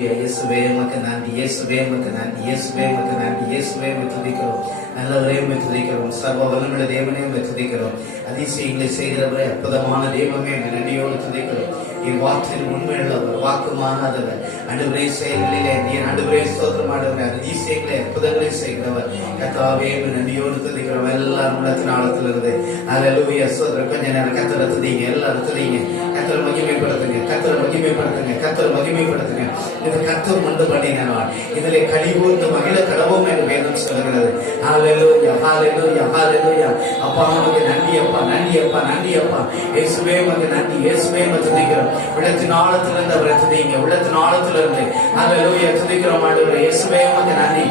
இயேசுவே உமக்கு நன்றி, இயேசுவே உமக்கு நன்றி, இயேசுவே உமக்கு நன்றி, இயேசுவே உம்மை துதிக்கிறோம். நல்லவரே உம்மை துதிக்கிறோம். சர்வ வல்லமையுள்ள தேவனே உம்மை துதிக்கிறோம். அதிசயங்களை செய்கிறவரே, அற்புதமான தெய்வமே உம்மை நன்றியோடு துதிக்கிறோம். இவ்வாற்றில் உண்மையுள்ளவர், வாக்கு மாறாதவர், ஆண்டவரே செயல்களிலே நீர் ஆண்டவரே ஸ்தோத்திரம் ஆண்டவரே, அதிசயங்களை அற்புதங்களை செய்கிறவர் கர்த்தாவே உம்மை நன்றியோடு துதிக்கிறோம். எல்லாரும் உள்ளத்தின் ஆழத்திலிருந்து அல்லேலூயா ஸ்தோத்திரம். கொஞ்ச நேரம் கர்த்தரை துதிங்க, எல்லாரும் துதிங்க, கர்த்தரை மகிமைப்படுத்துங்க, கர்த்தரை மகிமைப்படுத்துங்க, கர்த்தரை மகிமைப்படுத்துங்க. இது கர்த்தர் முன்பு பண்ணினார், இதிலே கலிகூர்ந்து மகிழ கடவோம் என்று வேதம் சொல்கிறது. ஹல்லேலூயா ஹல்லேலூயா ஹல்லேலூயா. அப்பா உமக்கு நன்றி அப்பா, நன்றி அப்பா, நன்றி அப்பா. இயேசுவே உமக்கு நன்றி, இயேசுவே உம்மை துதிக்கிறோம். உள்ளத்தின் ஆழத்திலிருந்து அவரை துதிங்க, உள்ளத்தின் ஆழத்திலிருந்து ஹல்லேலூயா துதிக்கிறோம் ஆண்டவரே. இயேசுவே உமக்கு நன்றி,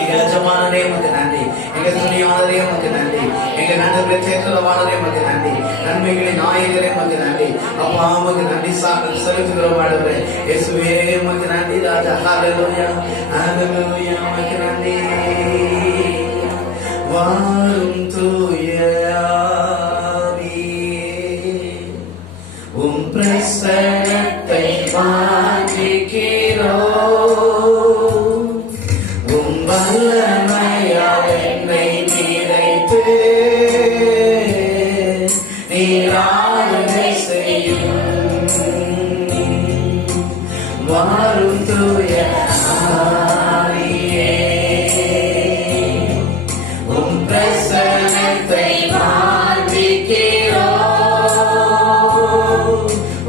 எங்க எஜமானரே உமக்கு நன்றி, எங்க துணியாளரே உமக்கு நன்றி, எங்க நடுவே தேற்றவாளரே உமக்கு நன்றி, நன்மைகளின் நாயகரே உமக்கு நன்றி. அப்பா உமக்கு நன்றி செலுத்துகிறோம் ஆண்டவரே. இயேசுவே உமக்கு நன்றி ராஜா. ஹல்லேலூயா ஹல்லேலூயா உமக்கு நன்றி. வாரும் தூய ஆவியே, உம் பிரசன்னத்தை வாஞ்சிக்கிறோம். உம் வல்லமையால் என்னை நிறைத்து நீர் ஆளுகை செய்யும். வாரும் தூய ஆவியே, உம் பிரசன்னத்தை வாஞ்சிக்கிறோம்.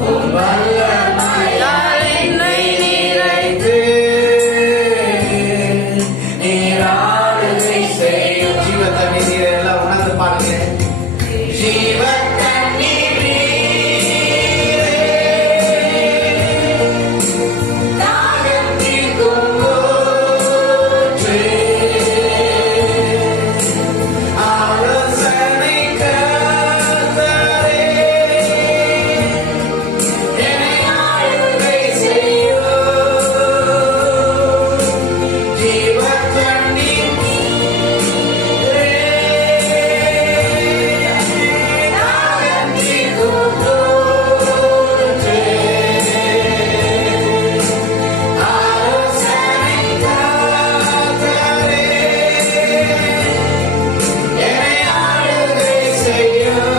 உம் வல்லமையால் என்னை நிறைத்து நீர் ஆளுகை செய்யும். ஜீவத்தண்ணி நீர் எல்லாம் உணர்ந்து பாருங்க. ஜீவத்தண்ணி தாகம் தீர்க்கும் ஊற்று, ஆலோசனை கர்த்தரே, என்னை ஆளுகை செய்யும். ஜீவத்தண்ணி தாகம் தீர்க்கும் ஊற்று, ஆலோசனை கர்த்தரே, என்னை ஆளுகை செய்யும்.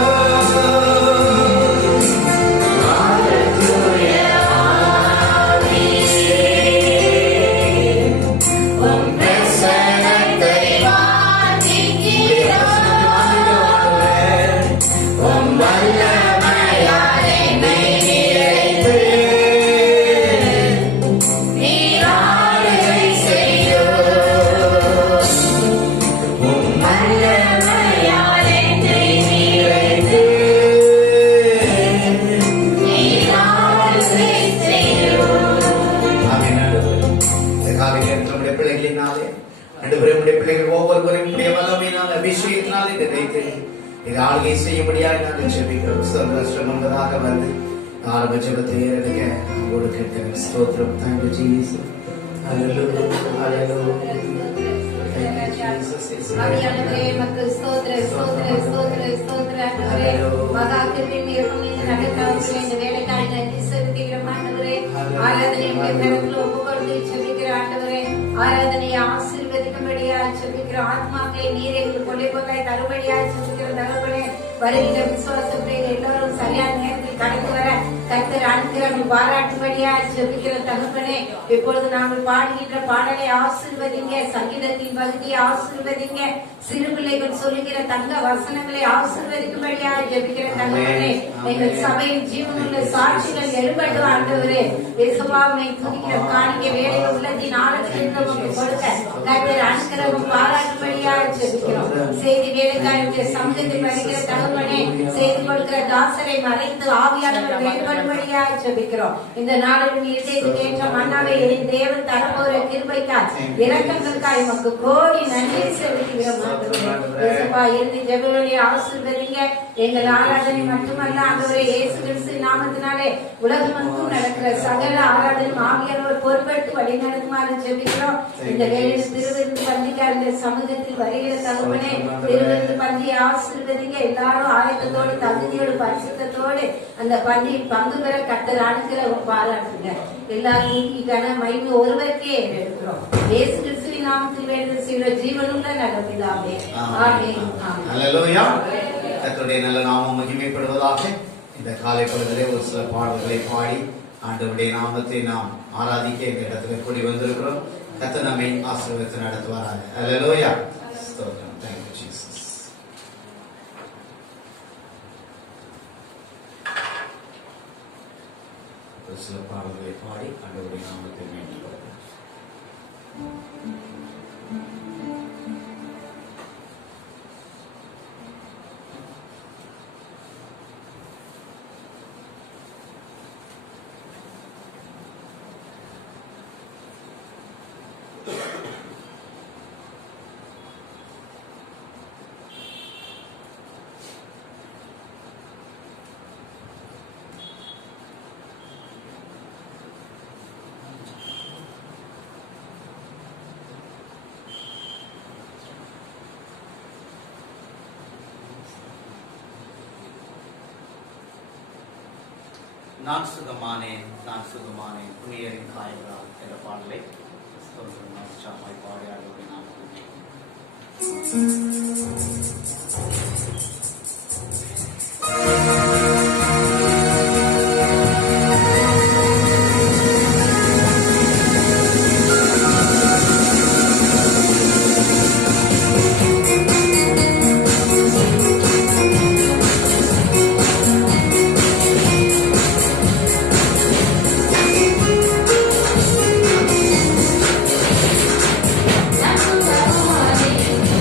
ஆண்டவரே ஆவியே, உம் பிரசன்னத்தை வாஞ்சிக்கிறோம். உம் வல்லமையால் என்னை நிறைத்து நீர் ஆளுகை செய்யும். உம் வல்லமையால் என்னை நிறைத்து நீர் ஆளுகை செய்யும். ஆமென் ஆண்டவரே. இந்த காலை நேரத்தில் நம்முடைய பிள்ளைகளினாலே ஆண்டவரே, நம்முடைய பிள்ளைகள் ஒவ்வொருவரையும் நம்முடைய வல்லமையினால் அபிஷேகத்தினாலே நிறைத்து இது ஆளுகை செய்யும்படியாக நாங்கள் ஜெபிக்கிறோம். சந்திரஸ்ரம் என்பதாக வந்து ஆரம்ப ஜெபத்தை ஏறெடுக்க உங்களோடு கேட்கிறேன். ஸ்தோத்திரம். Thank you, Jesus. Hallelujah. Hallelujah. Thank you, Jesus. ஆவியானவரே, உமக்கு ஸ்தோத்திரம், ஸ்தோத்திரம், ஸ்தோத்திரம், ஸ்தோத்திரம் ஆண்டவரே. மகா கிருபையும் இரக்கமும் நடக்காமல் இந்த வேலைக்காக நன்றி செலுத்துகிறோம் ஆண்டவரே. ஆராதனை உம்முடைய கரத்தில் ஒப்புக்கொடுத்து ஜெபிக்கிற ஆண்டவரே, ஆராதனையை ஆசீர்வதிக்கும்படியாக ஜெபிக்கிறோம். ஆத்மாக்களை நீர் எங்களுக்கு கொள்ளைப்பொருளாய் தரும்படியாக ஜெபிக்கிற தகப்பனே, வருகிற விசுவாசத்தை எல்லாரும் சரியான நேரத்தில் கடந்து வர கர்த்தர் அனுக்கிரகம் பாராட்டும்படியாக ஜெபிக்கிற தகப்பனே, இப்பொழுது நாங்கள் பாடுகின்ற பாடலை ஆசீர்வதிங்க, சங்கீதத்தின் பகுதியை ஆசீர்வதிங்க, சிறு பிள்ளைகள் சொல்லுகிற தங்க வசனங்களை ஆசீர்வதிக்கும்படியாக ஜெபிக்கிற தகப்பனே, எங்கள் சபையின் ஜீவனுள்ள சாட்சிகள் எழும்பட்டும் ஆண்டவரே. இயேசுவாவை துதிக்கிற காணிக்கை வேலையில் உள்ளதின் ஆழத்திலிருந்து உங்களுக்கு கொடுக்க கர்த்தர் அனுக்கிரகம் பாராட்டும்படியாக ஜெபிக்கிறோம். செய்தி வேலைக்காரனுடைய சமூகத்தில் வருகிற தகப்பனே, செய்து கொடுக்கிற தாசரை மறைத்து ஆவியானவர் வெளிப்படும்படியாக ஜெபிக்கிறோம். இந்த நாளிலும் இதயத்துக்கு ஏற்ற மன்னாவை என் தேவன் தரப்போகிற கிருபைக்காய் இரக்கங்களுக்காய் உமக்கு கோடி நன்றி செலுத்துகிறோம் ஆண்டவரே. இயேசுப்பா, இறுதி ஜெபங்களை ஆசீர்வதிங்க. எங்கள் ஆராதனை மட்டுமல்ல ஆண்டவரே, இயேசு கிறிஸ்து நாமத்தினாலே உலகமெங்கும் நடக்கிற சகல ஆராதனை ஆவியானவர் பொறுப்பெடுத்து வழி நடத்துமாறு ஜெபிக்கிறோம். இந்த வேளையில் திருவிருந்து பந்திக்கார சமூகத்தில் வருகிற தகவனே, திருவிருந்து பந்தியை ஆசீர்வதிங்க. எல்லாரும் ஆயத்தத்தோடு தகுதியோடு பரிசுத்தத்தோடு அந்த பண்டிகை பங்கு பெற கர்த்தர் அனுக்கிரகம் பாராட்டுங்க. எல்லா நீதி கன மகிமை ஒருவருக்கே எடுக்கிறோம். இயேசு கிறிஸ்துவின் நாமத்தில் வேண்டுதல் செய்கிற ஜீவனுள்ள நல்ல பிதாவே. ஆமென். ஆமென். அல்லேலூயா. கர்த்தருடைய நல்ல நாமம் மகிமைப்படுவதாக. இந்த காலை பொழுதிலே ஒரு சில பாடல்களை பாடி ஆண்டவருடைய நாமத்தை நாம் ஆராதிக்க இந்த இடத்துல கூடி வந்திருக்கிறோம். கர்த்தர் நம்மை ஆசீர்வதித்து நடத்துவாராக. அல்லேலூயா. ஸ்தோத்திரம். Thank you, Jesus. ஒரு சில பாடல்களை பாடி ஆண்டவருடைய நாமத்தை மேம்படுத்துவோம். நான் சுகமானேன் புனியரின் காயங்களால் என்ற பாடலை உற்சாகமாய் பாடி ஆடுவதை நாம்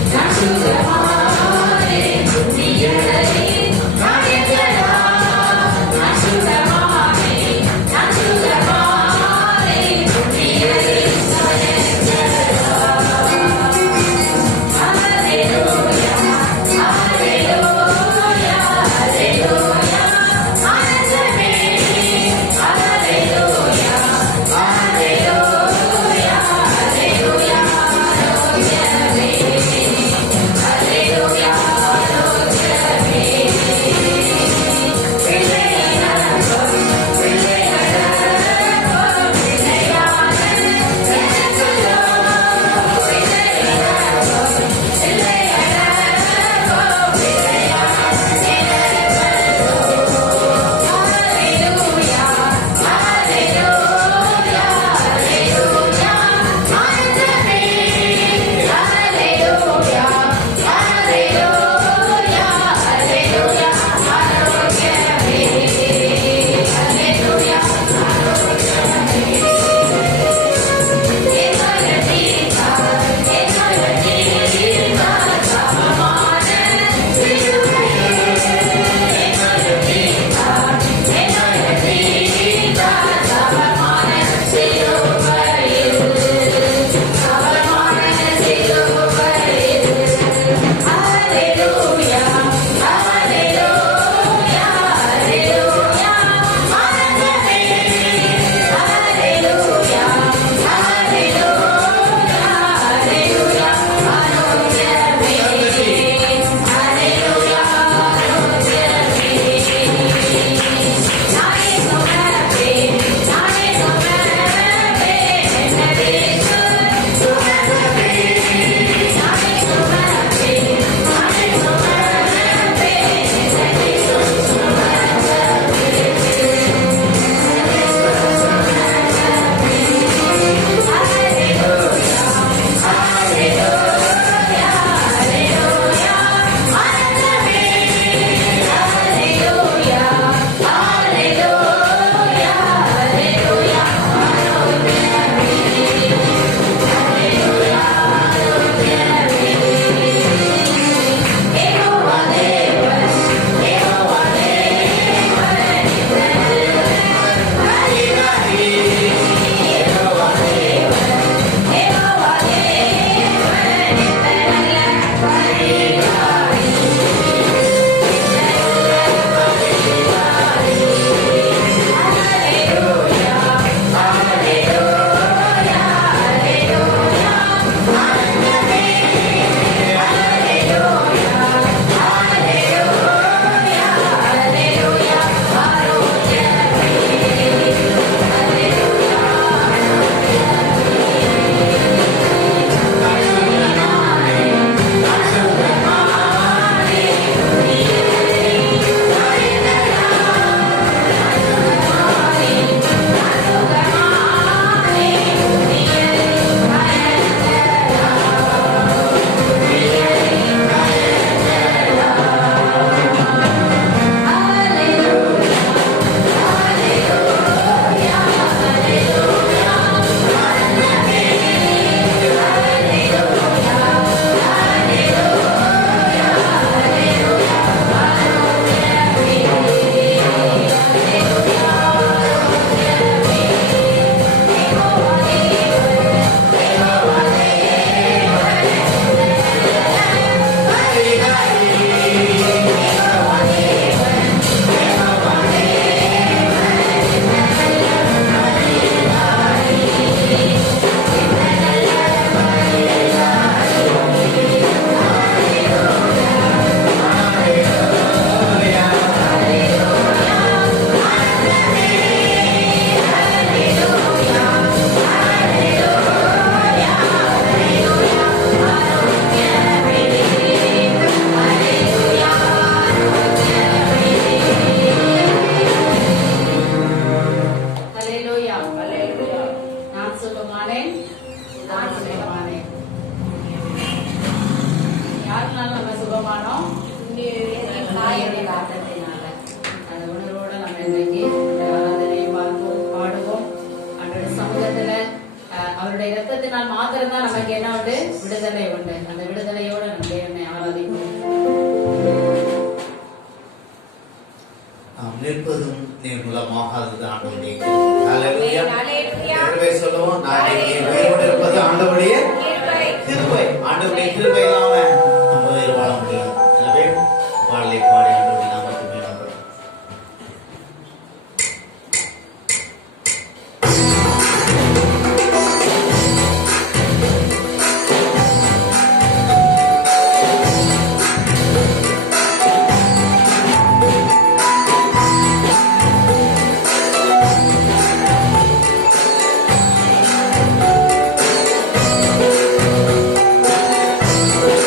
நான் சுகமானேன் சுகமானேன், நான் சுகமானேன். யாருனால நம்ம சுகமானோம்? தாயுடைய ரத்தத்தினால. அந்த உணர்வோட நம்ம இன்னைக்கு ஆராதனையை பாடுவோம். அவருடைய சமூகத்துல அவருடைய ரத்தத்தினால் மாத்திரம்தான் நமக்கு என்ன உண்டு? விடுதலை உண்டு. அந்த விடுதலையோட நம்ம தேவனை ஆராதிப்போம். நாம் நிற்பதும் நிர்மூலமாகாதது ஆண்டவருடைய கிருபை. சொல்லுவோம், நான் உயிரோடு இருப்பது ஆண்டவருடைய கிருபை. ஆண்டவருடைய கிருபை இல்லாம நம்ம உயிர் வாழ முடியாது. எனவே பாடலை பாடி ஆண்டவருடைய நாமத்தை மேம்படுத்தும். Thank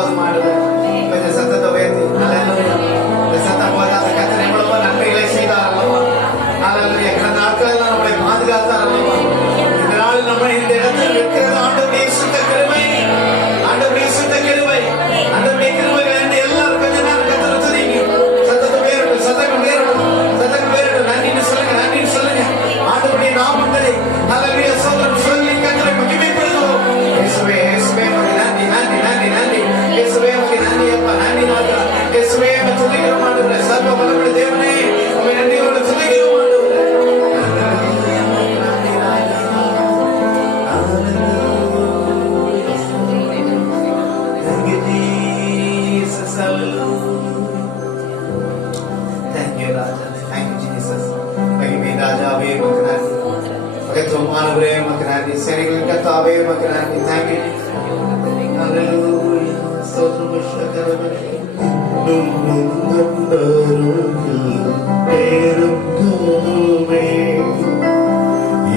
போதும் ஆண்டவரே. கொஞ்சம் சத்தத்தை உயர்த்தி ஹல்லேலூயா. இந்த சத்தம் போதாத கர்த்தர் எவ்வளவோ நன்மைகளை செய்தார் அல்லவா. ஹல்லேலூயா. கடந்த நாட்களெல்லாம் நம்மளை பாதுகாத்தார் அல்லவா. இந்த நாள் நம்ம இந்த இடத்தில் இருக்கிறது ஆண்டவருடைய சுத்த கிருபை. ஆண்டவருடைய சுத்த கிருபை. ஆண்டவருடைய கிருபைகள் என்று எல்லாரும் கொஞ்ச நேரம் கர்த்தரை துதிங்க. சத்தத்தை உயரட்டும், சத்தங்கள் உயரட்டும், சத்தங்கள் உயரட்டும். நன்றின்னு சொல்லுங்க, நன்றின்னு சொல்லுங்க. ஆண்டவருடைய நாமங்களை ஹல்லேலூயா சோதரம் சொல்லி கர்த்தரை மகிமைப்படுத்துவோம். இயேசுவே, இயேசுவே உமக்கு நன்றி, நன்றி, நன்றி, நன்றி. இயேசுவே உமக்கு நன்றி அப்பா, நன்றி நாதா. இயேசுவே உம்மை துதிக்கிறோம் ஆண்டவரே. சர்வ வல்லமையுள்ள தேவனே உம்மை நன்றியோடு துதிக்கிறோம் ஆண்டவரே. ஹல்லேலூயா. நன்றி நாதா. ஹல்லேலூயா. Thank you, Jesus. Hallelujah. Thank you, Raja. Thank you, Jesus. மகிமை ராஜாவே உமக்கு நன்றி. மகத்துவமானவரே உமக்கு நன்றி. சேனைகளின் கர்த்தாவே உமக்கு நன்றி. Thank you. Hallelujah. ஸ்தோத்திரம் உமக்கு. இன்னும் முந்தன் அருகில் பேருங்கணுமே,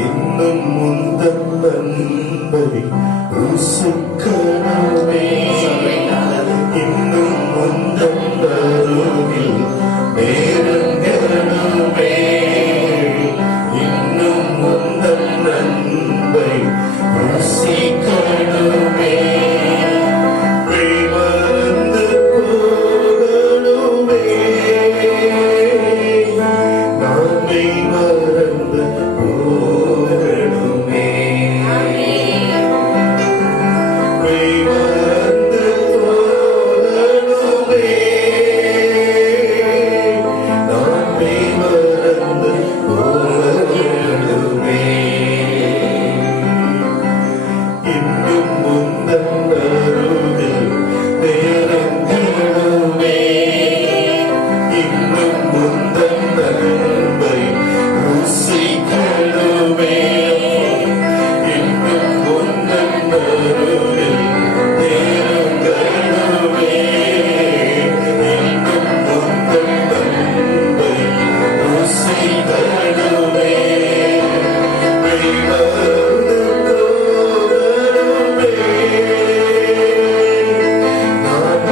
இன்னும் முந்தன் அன்பை ருசிக்கணுமே, இன்னும் முந்தன் அருகில் பேருங்கணுமே, இன்னும் முந்தன் அன்பை ருசிக்கணுமே. மறந்து போகணுமே, நாமை மறந்து போகணுமே, மறந்து போகணுமே, நாமை மறந்து போகணுமே. இன்னும் முந்தன் அருகில் பேருங்கணுமே, இன்னும் முந்தன் அன்பை ருசிக்கணுமே, இன்னும் முந்தன் அருகில் பேருங்கணுமே, இன்னும் முந்தன் அன்பை ருசிக்கணுமே. மறந்து போகணுமே, நாமை மறந்து போகணுமே, மறந்து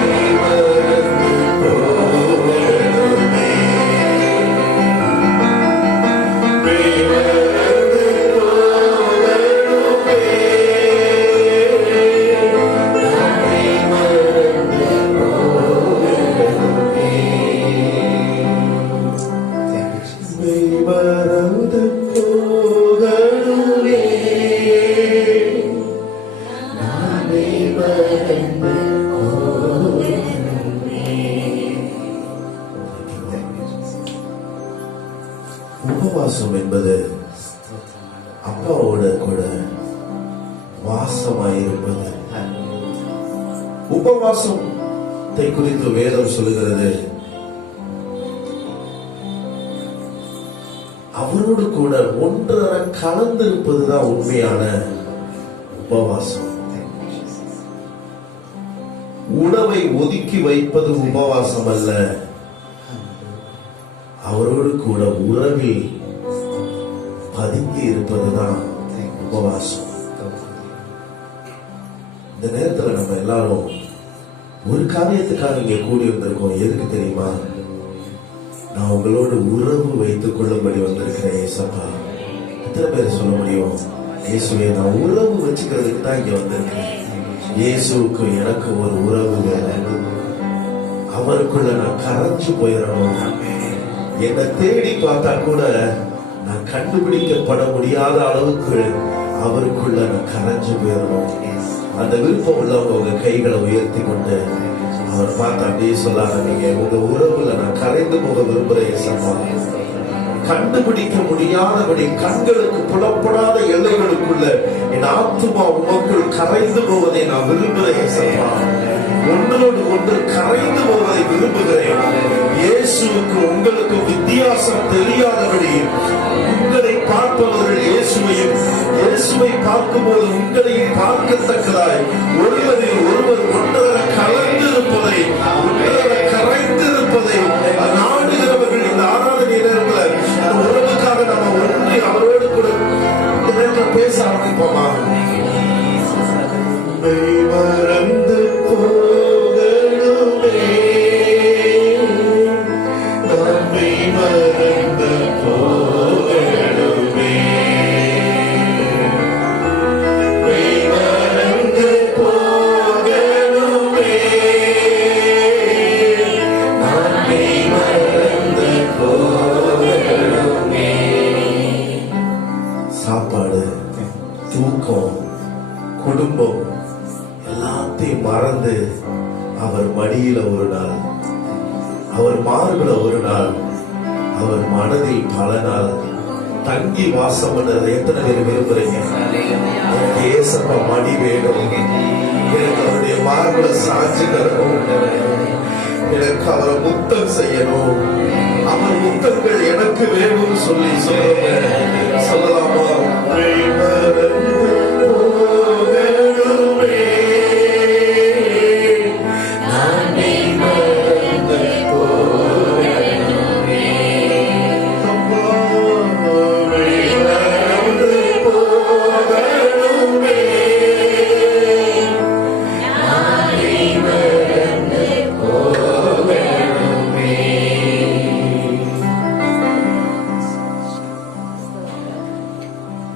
போகணுமே, நாமை மறந்து போகணுமே. Thank you, Jesus. மறந்து போகணுமே, நாமே மறந்து போகணுமே. Thank you, Jesus. உபவாசம் என்பது ஸ்தோத்திரம் ஆண்டவரே. அப்பாவோட கூட வாசமாயிருப்பது. Hallelujah. உபவாசத்தை குறித்து வேதம் சொல்லுகிறது, அவரோடு கூட ஒன்றரை கலந்திருப்பதுதான் உண்மையான உபவாசம். Thank you, Jesus. உணவை ஒதுக்கி வைப்பது உபவாசம் அல்ல, அவரோடு கூட உறவில் பதுங்கி இருப்பதுதான் உபவாசம். இந்த நேரத்துல நம்ம எல்லாரும் ஒரு காரியத்துக்காக இங்க கூடி வந்திருக்கோம். எதுக்கு தெரியுமா? நான் உங்களோடு உறவு வைத்துக் கொள்ளும்படி வந்திருக்கிறேன். ஏசப்பா, எத்தனை பேர் சொல்ல முடியும்? இயேசுவே, நான் உறவு வச்சுக்கிறதுக்கு தான் இங்க வந்திருக்கிறேன். இயேசுவுக்கு எனக்கு ஒரு உறவு வேணும். அவருக்குள்ள நான் கரைஞ்சு போயிடணும். என்னை தேடி பார்த்தா கூட நான் கண்டுபிடிக்கப்பட முடியாத அளவுக்கு அவருக்குள்ள நான் கரைஞ்சு போயிடணும். அந்த விருப்பம் உள்ளவங்க உங்க கைகளை உயர்த்தி கொண்டு அவர் பார்த்து அப்படியே சொல்லாத, நீங்க உங்க உறவுல நான் கரைந்து போக விரும்புறேன். சம்மா, கண்டுபிடிக்க முடியாதபடி கண்களுக்கு புலப்படாத எல்லைகளுக்குள்ள என் ஆத்துமா உமக்குள் கரைந்து போவதை நான் விரும்புகிறேன். சம்மா, ஒன்றோடு ஒன்று கரைந்து போவதை விரும்புகிறேன். இயேசுவுக்கு உங்களுக்கு வித்தியாசம் தெரியாதபடி உங்களை பார்ப்பவர்கள் இயேசுவையும், இயேசுவை பார்க்கும்போது உங்களையும் பார்க்கத்தக்கதாய் ஒருவரில் ஒருவர் ஒன்றரை கலந்து இருப்பதை, ஒன்றரை கரைந்து இருப்பதை நாடுகிறவர்கள் இந்த ஆராதனை நேரத்தில் அந்த உறவுக்காக நம்ம ஒன்றி அவரோடு கூட இந்த நேரத்தில் பேச ஆரம்பிப்போமா? மறந்து போ எல்லாத்தையும் மறந்து அவர் மடியில ஒரு நாள், அவர் மார்பில ஒரு நாள், அவர் மனதில் பல நாள் தங்கி வாசம் பண்றதை எத்தனை பேர் விரும்புறீங்க? எனக்கு ஏசப்பா மடி வேணும், எனக்கு அவருடைய மார்பில சாட்சிக்கணும், எனக்கு அவரை முத்தம் செய்யணும், அவர் முத்தங்கள் எனக்கு வேணும்னு சொல்லி சொல்லலாமா?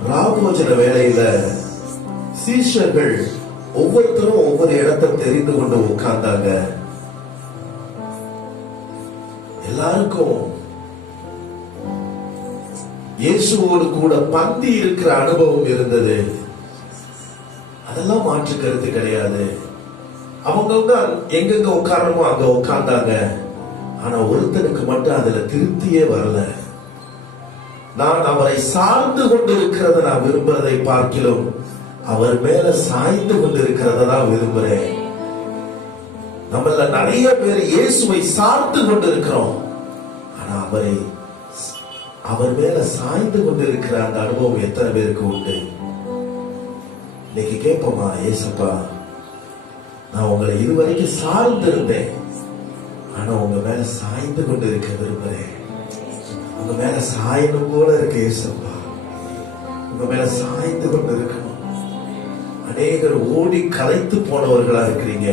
ராபோஜன வேளையில சீஷர்கள் ஒவ்வொருத்தரும் ஒவ்வொரு இடத்தை தெரிந்து கொண்டு உட்கார்ந்தாங்க. எல்லாருக்கும் இயேசுவோடு கூட பந்தி இருக்கிற அனுபவம் இருந்தது. அதெல்லாம் மாற்று கருத்து கிடையாது. அவங்க எங்கெங்க உட்காரணுமோ அங்க உட்கார்ந்தாங்க. ஆனா ஒருத்தனுக்கு மட்டும் அதுல திருப்தியே வரல. நான் அவரை சார்ந்து கொண்டிருக்கிறத நான் விரும்புறதை பார்க்கிலும் அவர் மேல சாய்ந்து கொண்டிருக்கிறத தான் விரும்புறேன். நம்மள நிறைய பேர் இயேசுவை சார்ந்து கொண்டிருக்கிறோம், ஆனா அவர் மேல சாய்ந்து கொண்டிருக்கிற அந்த அனுபவம் எத்தனை பேருக்கு உண்டு? இன்னைக்கு கேட்போமா, ஏசப்பா நான் உங்களை இதுவரைக்கும் சார்ந்து இருந்தேன், ஆனா உங்க மேல சாய்ந்து கொண்டிருக்க விரும்புறேன். உங்க மேல சாயணும் போல இருக்கு ஏசப்பா, உங்க மேல சாய்ந்து கொண்டு இருக்கணும். அநேகர் ஓடி களைத்து போனவர்களா இருக்கிறீங்க.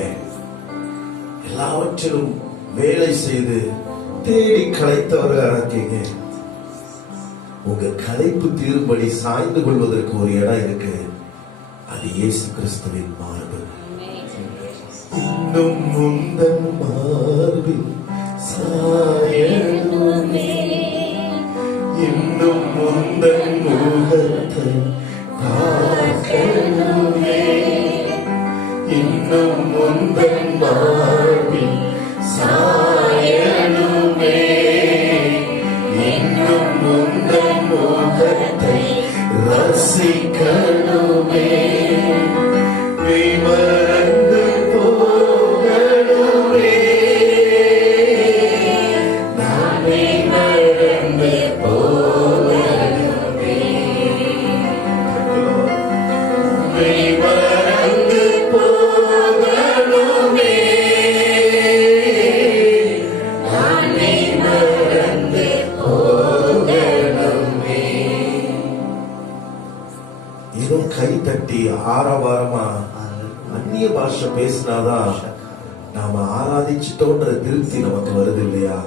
எல்லாவற்றிலும் வேலை செய்து தேடி களைத்தவர்களா இருக்கீங்க. உங்க களைப்பு தீரும்படி சாய்ந்து கொள்வதற்கு ஒரு இடம் இருக்கு. அது இயேசு கிறிஸ்துவின் மார்பு. இன்னும் முந்தன் மார்பில் சாயணுமே, இன்னும் முந்தன் முகத்தை பார்க்கணுமே, இன்னும் முந்தன் மார்பில் சாயணுமே, இன்னும் முந்தன் முகத்தை ரசிக்கணுமே, விமர்ந்து போகணுமே, நான் விமர்ந்து போகணுமே, விமர்ந்து போகணுமே, நான் விமர்ந்து போகணுமே. ஏதோ கை தட்டி ஆரவாரமா அந்நிய பாஷை பேசினாதான் நாம ஆராதிச்சிட்டோன்ற திருப்தி நமக்கு வருது இல்லையா?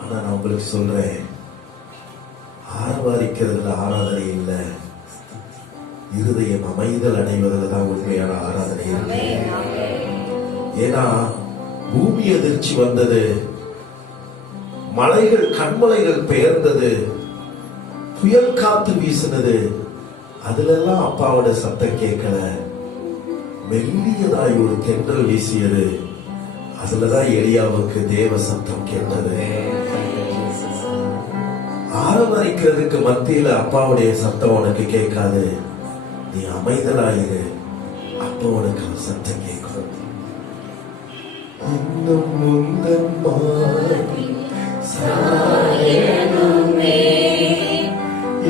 ஆனா நான் உங்களுக்கு சொல்றேன், ஆரவாரிக்கிறதுல ஆராதனை இல்ல, இருதயம் அமைதல் அடைவதில் தான் உண்மையான ஆராதனை இருக்கு. ஏன்னா பூமி அதிர்ச்சி வந்தது, மலைகள் கண்மலைகள் பெயர்ந்தது, புயல் காத்து வீசினது, அதுல எல்லாம் அப்பாவோட சத்தம் கேட்கல. மெல்லியதாய் ஒரு தென்றல் வீசியது, அதுலதான் எலியாவுக்கு தேவ சத்தம் கேட்டது. ஆரவரிக்கிறதுக்கு மத்தியில அப்பாவுடைய சத்தம் உனக்கு கேட்காது. நீ அமைதலாயிரு, அப்ப உனக்கு சத்தம் கேட்கும். இன்னும் முந்தன் மார்பில் சாயணுமே,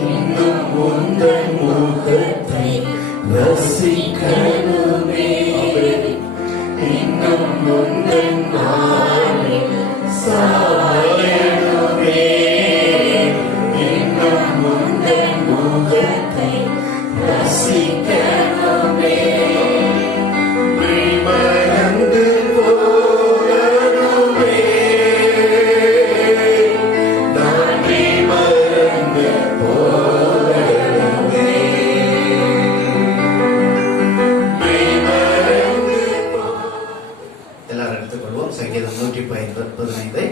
இன்னும் முந்தன் முகத்தை ரசிக்கணுமே, இன்னும் முந்தன் மார்பில் சாயணுமே, இன்னும் முந்தன் முகத்தை ரசிக்கணுமே, விமர்ந்து போகணுமே, நான் விமர்ந்து போகணுமே, எல்லாரும் எடுத்துக்கொள்வோம். சங்கீதம் 115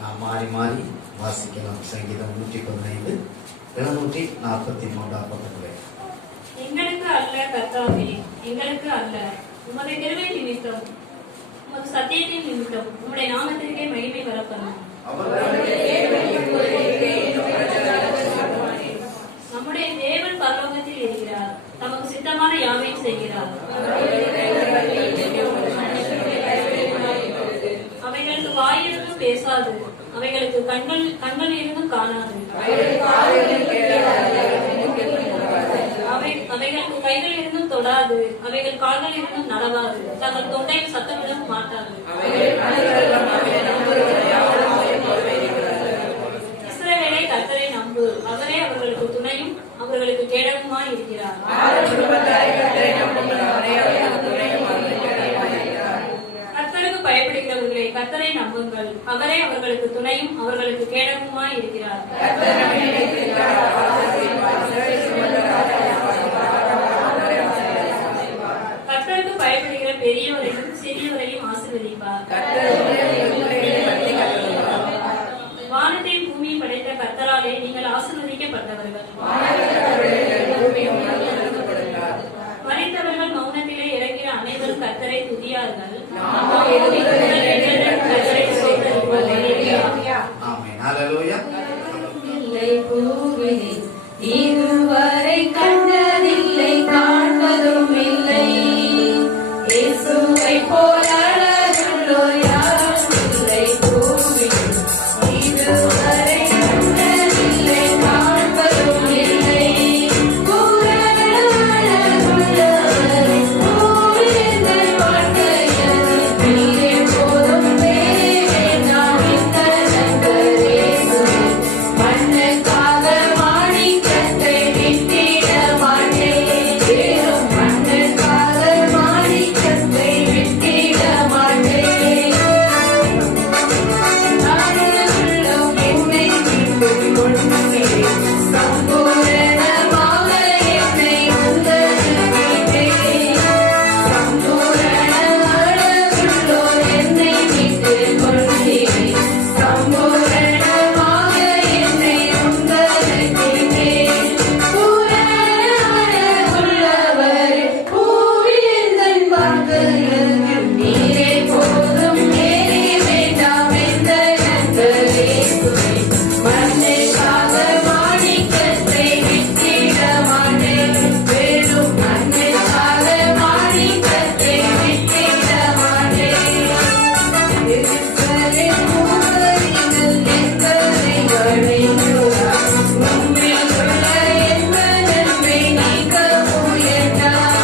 நாம் மாறி மாறி வாசிக்கலாம். சங்கீதம் 115 743 பக்கத்திலே. எங்களுக்கு அல்ல கர்த்தாவே, எங்களுக்கு அல்ல, உமது கிருபை நிமித்தம் உமது சத்தியத்தின் நிமித்தம் உம்முடைய நாமத்திற்கே மகிமை வரப்படும். நம்முடைய தேவன் பரலோகத்தில் இருக்கிறார், தமக்கு சித்தமான யாவையும் செய்கிறார். அவைகளுக்கு வாயிருந்தும் பேசாது, அவைகளுக்கு கண்கள் இருந்தும் காணாது, அவைகளுக்கு கைகள் இருந்தும் தொடாது, அவைகள் கால்கள் இருந்தும் நடவாது, தங்கள் தொண்டையில் சத்தமிடவும் மாட்டாது. இஸ்ரவேலை கர்த்தரை நம்பு, அவரே அவர்களுக்கு துணையும் அவர்களுக்கு கேடகமாய் இருக்கிறார். கர்த்தருக்கு பயப்படுகிறவர்களே கர்த்தரை நம்புங்கள், அவரே அவர்களுக்கு துணையும் அவர்களுக்கு கேடகமாய் இருக்கிறார். கர்த்தருக்கு பயப்படுகிற பெரியவரையும் சிறியவரையும் ஆசீர்வதிப்பார். வானத்தையும் பூமியும் படைத்த கர்த்தராலே நீங்கள் ஆசீர்வதிக்கப்பட்டவர்கள். மரித்தவர்கள் மௌனத்திலே இறங்கிற அனைவரும் கர்த்தரை துதியார்கள். ஆமென். ஹல்லேலூயா. இதுவரை கண்டதில்லை, காண்பதும் இல்லை, இயேசுவை போல அழகுள்ளோர் யாரும் இல்லை பூமியில். இதுவரை கண்டதில்லை, காண்பதும் இல்லை, பூரண அழகுள்ளவர் பூமியில் வாழ்க்கையில். நீரே போதும், வேறே வேண்டாம் இந்த நண்பரே. மண்ணுக்காக மாணிக்கத்தை விட்டிட மாட்டேன், வெறும் மண்ணுக்காக மாணிக்கத்தை விட்டிட மாட்டேன். நானும் என்னை மீட்டுக் கொள்கிறேன், சம்பூரணமாக என்னை உந்தது மீட்டேன். சம்பூரண அழகுள்ளோர் என்னை மீட்டுக் கொள்கிறேன், சம்பூரணமாக என்னை உந்தது மீட்டேன். பூரண அழகுள்ளவர் பூவில் தன் வாழ்க்கையில். நீரே போதும், வேறே வேண்டாம் எந்த நண்பரே. மண்ணுக்காக மாணிக்கத்தை விட்டிட மாட்டேன், வெறும் மண்ணுக்காக மாணிக்கத்தை விட்டிட மாட்டேன். எருசலேம் பூவரிகள் என்பதை வளைந்தார், உம்மில் உள்ள எந்த நன்மை நீக்க முயன்றார்.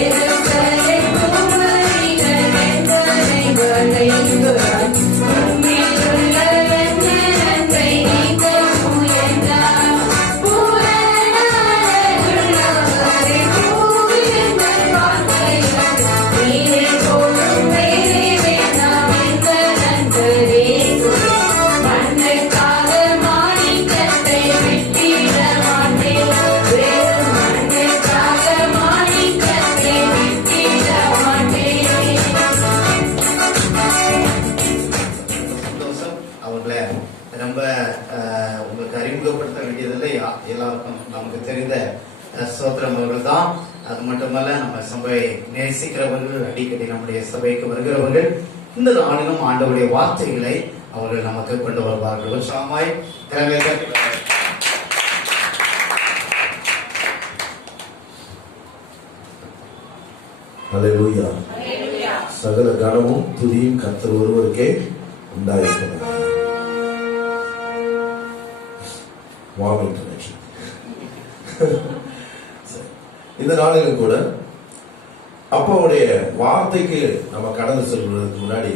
எருசலேம் பூவரிகள் என்பதை வளைந்தார், உம்மில் உள்ள எந்த நன்மை நீக்க முயன்றார். பூரண அழகுள்ளவரே பூவில் தன் வாழ்க்கையில். நீரே போதும், வேறே வேண்டாம் எந்த நண்பரே. மண்ணுக்காக மாணிக்கத்தை விட்டிட மாட்டேன், வெறும் மண்ணுக்காக மாணிக்கத்தை விட்டிட மாட்டேன். சந்தோஷம். அவர்களை ரொம்ப உங்களுக்கு அறிமுகப்படுத்த வேண்டியதில்லை, எல்லாருக்கும் நமக்கு தெரிந்த ஸ்தோத்திரம் அவர்கள் தான். அது மட்டுமல்ல, நம்ம சபையை நேசிக்கிறவர்கள், அடிக்கடி நம்முடைய சபைக்கு வருகிறவர்கள், இந்த நாளிலும் ஆண்டவருடைய வார்த்தைகளை அவர்கள் நமக்கு கொண்டு வருவார்கள். உற்சாகமாய் திறமைகள். ஹல்லேலூயா. சகல கனமும் துதியும் கர்த்தர் ஒருவருக்கே உண்டாயிருக்கிறது. Wow international. இந்த நாளிலும் கூட அப்பாவுடைய வார்த்தைக்கு நம்ம கடந்து செல்வதற்கு முன்னாடி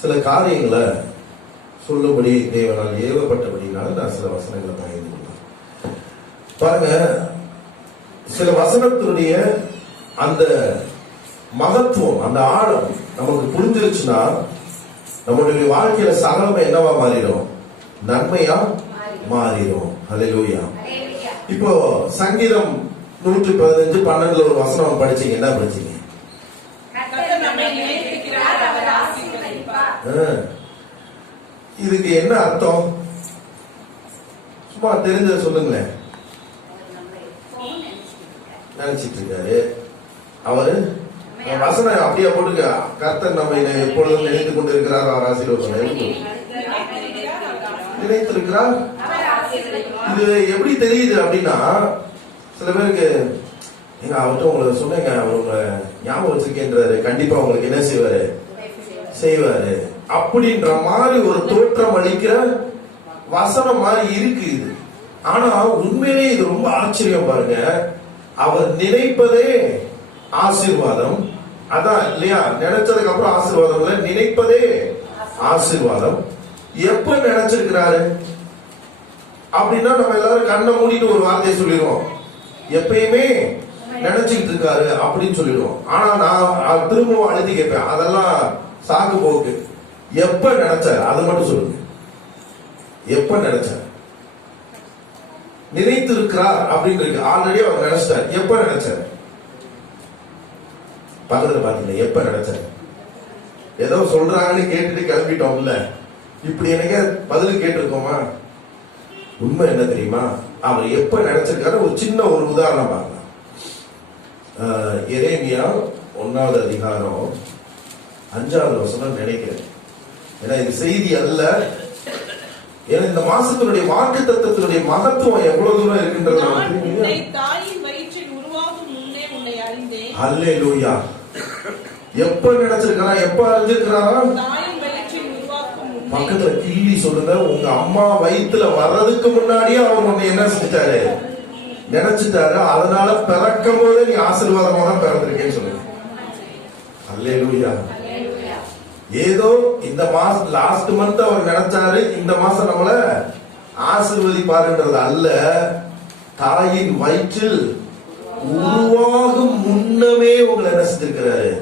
சில காரியங்களை சொல்லும்படி தேவனால் ஏவப்பட்டபடினால நான் சில வசனங்களை பகிர்ந்து கொள்றேன். பாருங்க, சில வசனத்தினுடைய அந்த மகத்துவம், அந்த ஆழம் நமக்கு புரிஞ்சிருச்சுன்னா நம்மளுடைய வாழ்க்கையில சகலமே என்னவா மாறிடும்? நன்மையா மாறிடும். ஹல்லேலூயா. இப்போ சங்கீதம் 115:12 ஒரு வசனம் படிச்சீங்க. என்ன படிச்சீங்க? இதுக்கு என்ன அர்த்தம்? சும்மா தெரிஞ்ச சொல்லுங்களேன். நினைச்சிட்டு இருக்காரு அவரு வசனம் அப்படியே போட்டுக்க. கர்த்தர் நம்ம எப்பொழுதும் நினைத்து கொண்டு இருக்கிறார், அவர் ஆசீர்வதிப்பார். நினைத்திருக்கிறார். இது எப்படி தெரியுது அப்படின்னா, சில பேருக்கு எங்க அவர்கிட்ட உங்களை சொன்னேங்க, அவர் உங்களை ஞாபகம் வச்சிருக்கேன்றாரு, கண்டிப்பா உங்களுக்கு என்ன செய்வாரு அப்படின்ற மாதிரி ஒரு தோற்றம் அளிக்கிற வசனம் மாதிரி இருக்கு இது. ஆனா உண்மையிலே இது ரொம்ப ஆச்சரியம் பாருங்க. அவர் நினைப்பதே ஆசீர்வாதம். அதான் இல்லையா? நினைச்சதுக்கு அப்புறம் ஆசீர்வாதம் இல்ல, நினைப்பதே ஆசீர்வாதம். எப்ப நினைச்சிருக்கிறாரு அப்படின்னா நம்ம எல்லாரும் கண்ணை மூடிட்டு ஒரு வார்த்தையை சொல்லிடுவோம், எப்பயுமே நினைச்சுக்கிட்டு இருக்காரு அப்படின்னு சொல்லிடுவோம். ஆனா நான் திரும்பவும் அழுத்தி கேட்பேன், அதெல்லாம் சாக்கு போக்கு. எப்ப நினைச்சாரு அது மட்டும் சொல்லுங்க. எப்ப நினைச்சாரு? நினைத்து இருக்கிறார் அப்படின்னு இருக்கு. ஆல்ரெடி அவர் நினைச்சிட்டார். எப்ப நினைச்சாரு? பக்கத்துல பாத்தீங்களா? எப்ப நினைச்சாரு? ஏதோ சொல்றாங்கன்னு கேட்டுட்டு கிளம்பிட்டோம்ல, இப்படி எனக்கு பதில் கேட்டிருக்கோமா? உண்மை என்ன தெரியுமா? அவர் எப்ப நினைச்சிருக்காரு ஒரு சின்ன ஒரு உதாரணம் பார்க்கலாம். எரேமியா 1வது அதிகாரம் 5வது வசனம் நினைக்கிறேன். ஏன்னா இது செய்தி அல்ல. ஏன்னா இந்த மாசத்தினுடைய வாக்கு தத்தத்தினுடைய மகத்துவம் எவ்வளவு தூரம் இருக்கின்றது. அல்லேலூயா. எப்ப நினைச்சிருக்காரா? எப்ப அறிஞ்சிருக்கிறாரா? பக்கத்துல கிள்ளி சொல்லுங்க, உங்க அம்மா வயிற்றுல வர்றதுக்கு முன்னாடியே அவர் உன்னை என்ன செஞ்சிட்டாரு? நினைச்சிட்டாரு. அதனால பிறக்கும் போதே நீ ஆசீர்வாதமா தான் பிறந்திருக்கேன்னு சொல்லுங்க. அல்லேலூயா. ஏதோ இந்த மாசம் லாஸ்ட் மந்த் அவர் நினைச்சாரு, இந்த மாசம் நம்மள ஆசீர்வதிப்பாருன்றது அல்ல. தாயின் வயிற்றில் உருவாகும் முன்னமே உங்களை என்ன செஞ்சிருக்கிறாரு?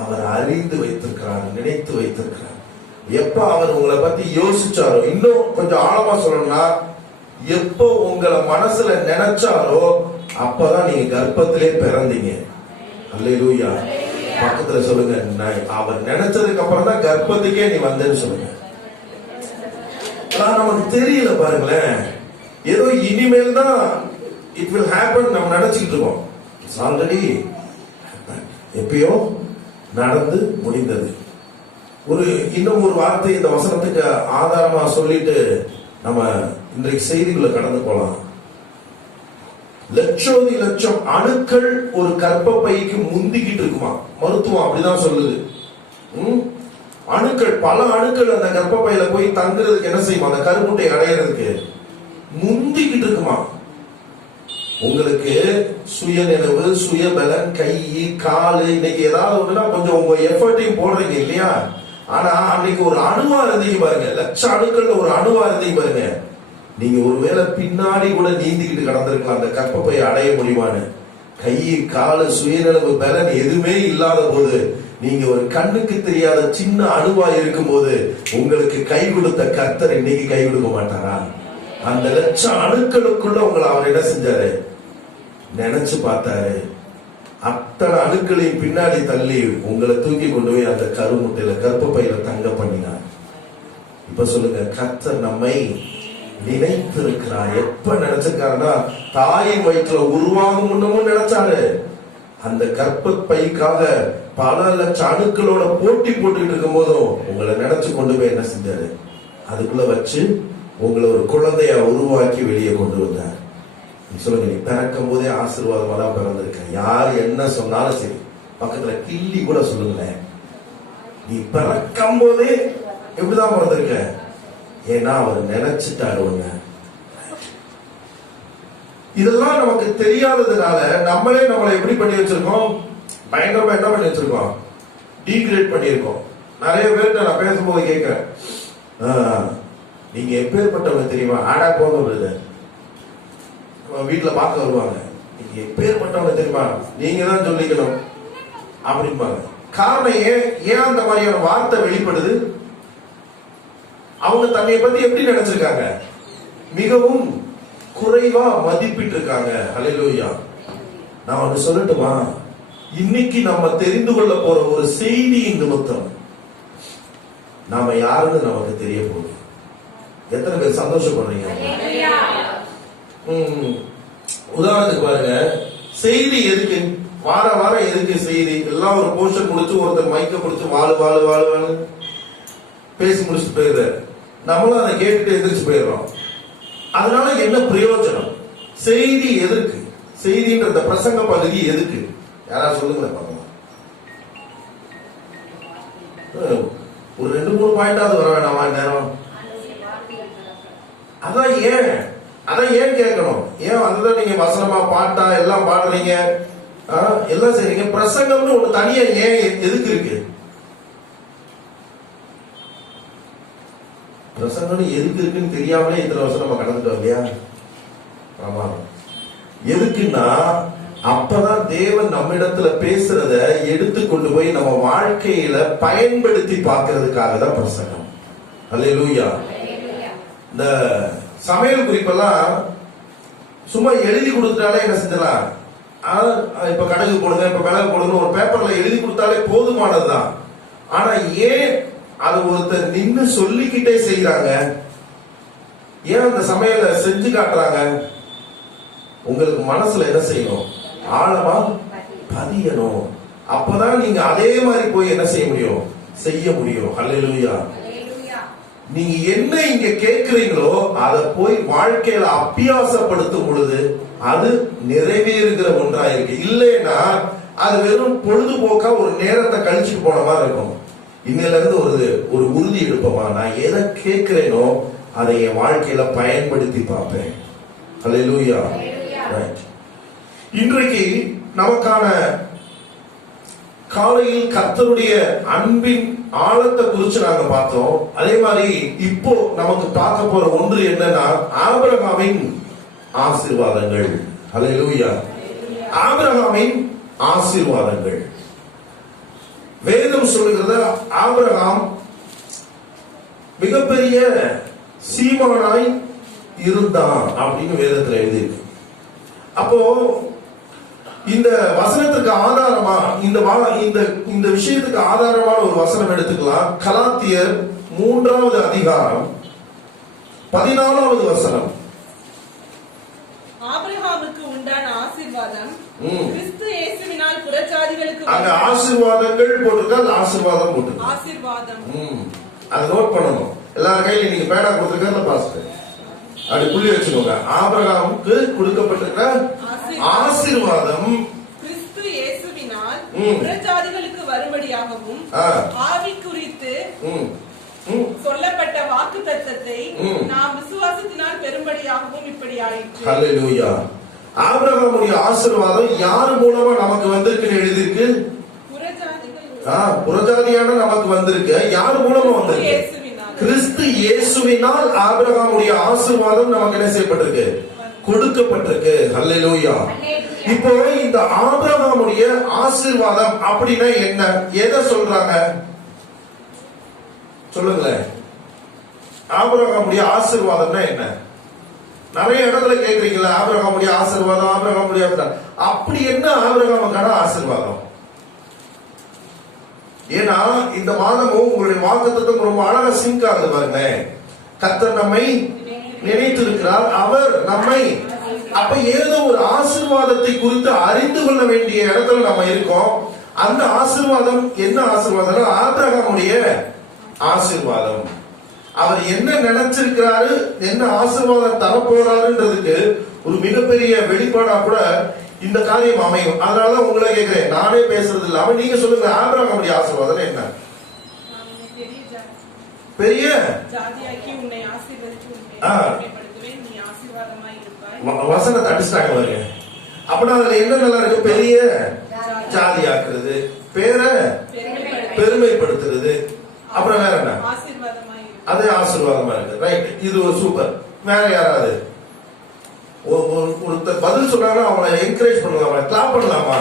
அவர் அறிந்து வைத்திருக்கிறார், நினைத்து வைத்திருக்கிறார். எப்ப அவர் உங்களை பத்தி யோசிச்சாரோ, இன்னும் கொஞ்சம் ஆழமா சொல்லணும்னா, எப்ப உங்களை மனசுல நினைச்சாரோ அப்பதான் நீங்க கர்ப்பத்திலே பிறந்தீங்க. அல்லேலூயா. பக்கத்துல சொல்லுங்க, அவர் நினைச்சதுக்கு அப்புறம் தான் கர்ப்பத்துக்கே நீ வந்தேன்னு சொல்லுங்க. நமக்கு தெரியல பாருங்களேன். ஏதோ இனிமேல் தான் இட் வில் ஹேப்பன் நம்ம நினைச்சுக்கிட்டு இருக்கோம். இட்ஸ் ஆல்ரெடி எப்பயோ நடந்து முடிந்தது. இன்னும் ஒரு வார்த்தை இந்த வசனத்துக்கு ஆதாரமா சொல்லிட்டு நம்ம இன்றைக்கு செய்திக்குள்ள கடந்து போலாம். லட்சோதி லட்சம் அணுக்கள் ஒரு கர்ப்பப்பைக்கு முந்திக்கிட்டு இருக்குமா, மருத்துவம் அப்படிதான் சொல்லுது. அணுக்கள், பல அணுக்கள் அந்த கர்ப்பப்பையில போய் தங்குறதுக்கு என்ன செய்யுமா, அந்த கருமுட்டை அடையிறதுக்கு முந்திக்கிட்டு இருக்குமா. உங்களுக்கு சுய நினைவு, சுய பலன், கை காலு, இன்னைக்கு ஏதாவது ஒண்ணுனா கொஞ்சம் உங்க எஃபர்ட்டையும் போடுறீங்க இல்லையா? ஆனா அன்னைக்கு ஒரு அணுவா இருந்தீங்க பாருங்க, லட்சம் அணுக்கள்ல ஒரு அணுவா இருந்தீங்க பாருங்க, நீங்க ஒருவேளை பின்னாடி கூட நீந்திக்கிட்டு கடந்திருக்கலாம் அந்த கர்ப்பப்பையை அடைய முடியுமான்னு. கை காலு சுயநினைவு பலன் எதுவுமே இல்லாத போது, நீங்க ஒரு கண்ணுக்கு தெரியாத சின்ன அணுவா இருக்கும் போது உங்களுக்கு கை கொடுத்த கர்த்தர் இன்னைக்கு கை கொடுக்க மாட்டாரா? அந்த லட்சம் அணுக்களுக்குள்ள உங்களை அவர் என்ன செஞ்சாரு? நினைச்சு பார்த்தாரு. அத்தனை அணுக்களையும் பின்னாடி தள்ளி உங்களை தூக்கி கொண்டு போய் அந்த கருமுட்டையில கர்ப்பப்பையில தங்க பண்ணினார். இப்ப சொல்லுங்க, கர்த்தர் நம்மை நினைத்திருக்கிறார். எப்ப நினைச்சிருக்காருன்னா, தாயின் வயிற்றுல உருவாகும் முன்னமும் நினைச்சாரு. அந்த கர்ப்பப்பைக்காக பல லட்சம் அணுக்களோட போட்டி போட்டுக்கிட்டு இருக்கும் போதும் உங்களை நினைச்சு கொண்டு போய் என்ன செஞ்சாரு? அதுக்குள்ள வச்சு உங்களை ஒரு குழந்தைய உருவாக்கி வெளியே கொண்டு வந்தார். சொல்லுங்க, நீ பிறக்கும் போதே ஆசீர்வாதமா தான் பிறந்திருக்க. யார் என்ன சொன்னாலும் சரி, பக்கத்துல கிள்ளி கூட சொல்லுங்களேன், நீ பிறக்கும் போதே எப்படிதான் பிறந்திருக்க? ஏன்னா அவர் நினைச்சிட்டாரு ஒண்ணு. இதெல்லாம் நமக்கு தெரியாததுனால நம்மளே நம்மளை எப்படி பண்ணி வச்சிருக்கோம்? பயங்கரமா என்ன பண்ணி வச்சிருக்கோம்? டீக்ரேட் பண்ணிருக்கோம். நிறைய பேர்கிட்ட நான் பேசும்போது கேட்கிறேன், நீங்க எப்பேற்பட்டவங்க தெரியுமா? ஆடா போங்க பிரதர், வீட்டுல பார்க்க வருவாங்க, நீங்க எப்பேற்பட்டவங்க தெரியுமா, நீங்க தான் சொல்லிக்கணும் அப்படிம்பாங்க. காரணம் ஏன் அந்த மாதிரியான வார்த்தை வெளிப்படுது? அவங்க தன்னை பத்தி எப்படி நினைச்சிருக்காங்க? மிகவும் குறைவா மதிப்பிட்டு இருக்காங்க. ஹல்லேலூயா. நான் ஒன்னு சொல்லட்டுமா? இன்னைக்கு நம்ம தெரிந்து கொள்ள போற ஒரு செய்தியின் நிமித்தம் நாம யாருன்னு நமக்கு தெரிய போகுது. எத்தனை பேர் சந்தோஷப்படுறீங்க? உதாரணத்துக்கு பாருங்க, செய்தி எதுக்கு? வாரம் எதுக்கு செய்தி? எல்லாம் ஒரு போர்ஷன் முடிச்சு ஒருத்தர் மைக்க பிடிச்சு வாழு பேசி முடிச்சுட்டு போயிடுறாரு. நம்மளும் அதை கேட்டுட்டு எந்திரிச்சு போயிடுறோம். அதனால என்ன பிரயோஜனம்? செய்தி எதுக்கு? செய்தின்ற பிரசங்க பகுதி எதுக்கு? யாராவது சொல்லுங்க பார்க்கலாம். ஒரு 2-3 பாயிண்டாவது வர வேணாமா நேரம்? அதான் ஏன் கேட்கணும்? ஏன் அதுதான் நீங்க வசனமா பாட்டா எல்லாம் பாடுறீங்க, எல்லாம் செய்றீங்க. பிரசங்கம்னு ஒரு தனியா ஏன் எதுக்கு இருக்கு? பிரசங்கம்னு எதுக்கு இருக்குன்னு தெரியாமலே இத்தனை வருஷம் நம்ம கடந்துட்டோம் இல்லையா? ஆமா. எதுக்குன்னா அப்பதான் தேவன் நம்மிடத்துல பேசுறத எடுத்து கொண்டு போய் நம்ம வாழ்க்கையில பயன்படுத்தி பார்க்கறதுக்காக தான் பிரசங்கம். அல்லேலூயா. இந்த சமையல் குறிப்பெல்லாம் சும்மா எழுதி கொடுத்துட்டாலே என்ன செஞ்சலாம்? இப்ப கடுகு போடுங்க, இப்ப மிளகு போடுங்க, ஒரு பேப்பர்ல எழுதி கொடுத்தாலே போதுமானதுதான். ஆனா ஏன் அது ஒருத்தர் நின்னு சொல்லிக்கிட்டே செய்யறாங்க? ஏன் அந்த சமையலை செஞ்சு காட்டுறாங்க? உங்களுக்கு மனசுல என்ன செய்யணும்? ஆழமா பதியணும். அப்பதான் நீங்க அதே மாதிரி போய் என்ன செய்ய முடியும்? செய்ய முடியும். அல்லேலூயா. நீங்க என்ன இங்க கேட்கிறீங்களோ அதை போய் வாழ்க்கையில அபியாசப்படுத்தும் பொழுது அது நிறைவேறுகிற ஒன்றா இருக்கு. இல்லைன்னா அது வெறும் பொழுதுபோக்கா ஒரு நேரத்தை கழிச்சுட்டு போன மாதிரி இருக்கும். இன்னையில இருந்து ஒரு உறுதி எடுப்போமா, நான் எதை கேட்கிறேனோ அதை என் வாழ்க்கையில பயன்படுத்தி பார்ப்பேன். அல்லேலூயா. இன்றைக்கு நமக்கான காலையில் கர்த்தருடைய அன்பின் ஆழத்தை குறித்து நாங்க பார்த்தோம். அதே மாதிரி இப்போ நமக்கு பார்க்க போற ஒன்று என்னன்னா ஆபிரகாமின் ஆசீர்வாதங்கள். அல்லேலூயா. ஆபிரகாமின் ஆசீர்வாதங்கள். வேதம் சொல்லுகிறது ஆபிரகாம் மிகப்பெரிய சீமானாய் இருந்தான் அப்படின்னு வேதத்துல எழுதியிருக்கு. அப்போ இந்த வசனத்துக்கு ஆதாரமா இந்த விஷயத்துக்கு ஆதாரமான ஒரு வசனம் எடுத்துக்கலாம். கலாத்தியர் 3வது அதிகாரம் 14வது வசனம். ஆபிரகாமுக்கு உண்டான ஆசீர்வாதம் கிறிஸ்து இயேசுவினால் புறஜாதிகளுக்கு. அங்க ஆசீர்வாதங்கள் போட்டிருக்கால், ஆசீர்வாதம் போட்டிருக்கால். ஆசீர்வாதம் அதை நோட் பண்ணணும். எல்லாரும் கையில நீங்க பேனா கொடுத்திருக்கல பாஸ்டர், அப்படி புள்ளி வச்சுக்கோங்க. ஆபிரகாமுக்கு கொடுக்கப்பட்டிருக்கிற ஆசீர்வாதம் கிறிஸ்து இயேசுவினால் புறஜாதிகளுக்கு வரும்படியாகவும் ஆவி குறித்து சொல்லப்பட்ட வாக்குத்தத்தத்தை நாம் விசுவாசத்தினால் பெரும்படியாகவும் இப்படி ஆயிற்று. ஹல்லேலூயா. ஆபிரகாமுடைய ஆசீர்வாதம் யார் மூலமா நமக்கு வந்திருக்குன்னு எழுதிருக்கு? புறஜாதியான நமக்கு வந்திருக்கு. யார் மூலமா வந்திருக்கு? கிறிஸ்து இயேசுவினால் ஆபிரகாமுடைய ஆசீர்வாதம் நமக்கு என்ன செய்யப்பட்டிருக்கு? கொடுக்கப்பட்டிருக்கு. ஹல்லேலூயா. இப்போ இந்த ஆபிரகாமுடைய ஆசீர்வாதம் அப்படின்னா என்ன? எதை சொல்றாங்க சொல்லுங்களேன். ஆபிரகாமுடைய ஆசீர்வாதம்னா என்ன? நிறைய இடத்துல கேக்குறீங்களா ஆபிரகாமுடைய ஆசீர்வாதம், ஆபிரகாமுடைய அப்படி என்ன ஆபிரகாமுக்கான ஆசீர்வாதம்? ஏன்னா இந்த மாதமும் உங்களுடைய வாக்குத்தத்தம் ரொம்ப அழகா சிங்க் ஆகுது பாருங்க. கர்த்தர் நம்மை நினைத்திருக்கிறார், அவர் நம்மை. அப்ப ஏதோ ஒரு ஆசீர்வாதத்தை குறித்து அறிந்து கொள்ள வேண்டிய இடத்துல நம்ம இருக்கோம். அந்த ஆசீர்வாதம் என்ன ஆசீர்வாதம்? ஆபிரகாமுடைய ஆசீர்வாதம். அவர் என்ன நினைச்சிருக்கிறாரு, என்ன ஆசீர்வாதம் தரப்போறாருன்றதுக்கு ஒரு மிகப்பெரிய வெளிப்பாடா கூட இந்த காரியம் அமையும். அதனாலதான் உங்களை கேட்கிறேன், நானே பேசுறது இல்லாம நீங்க சொல்லுங்க, ஆபிரகாமுடைய ஆசீர்வாதம் என்ன? பெரிய வசனத்தை அடிச்சிட்டாங்க பாருங்க. அப்படின்னா அதுல என்ன நல்லா இருக்கு? பெரிய ஜாதியாக்குறது, பேரை பெருமைப்படுத்துறது, அப்புறம் வேற என்ன? அது ஆசீர்வாதமா இருக்கு. ரைட், இது ஒரு சூப்பர். வேற யாராவது ஒருத்தர் பதில் சொன்னாங்கன்னா அவங்களை என்கரேஜ் பண்ணுவாங்க, கிளாப் பண்ணலாமா?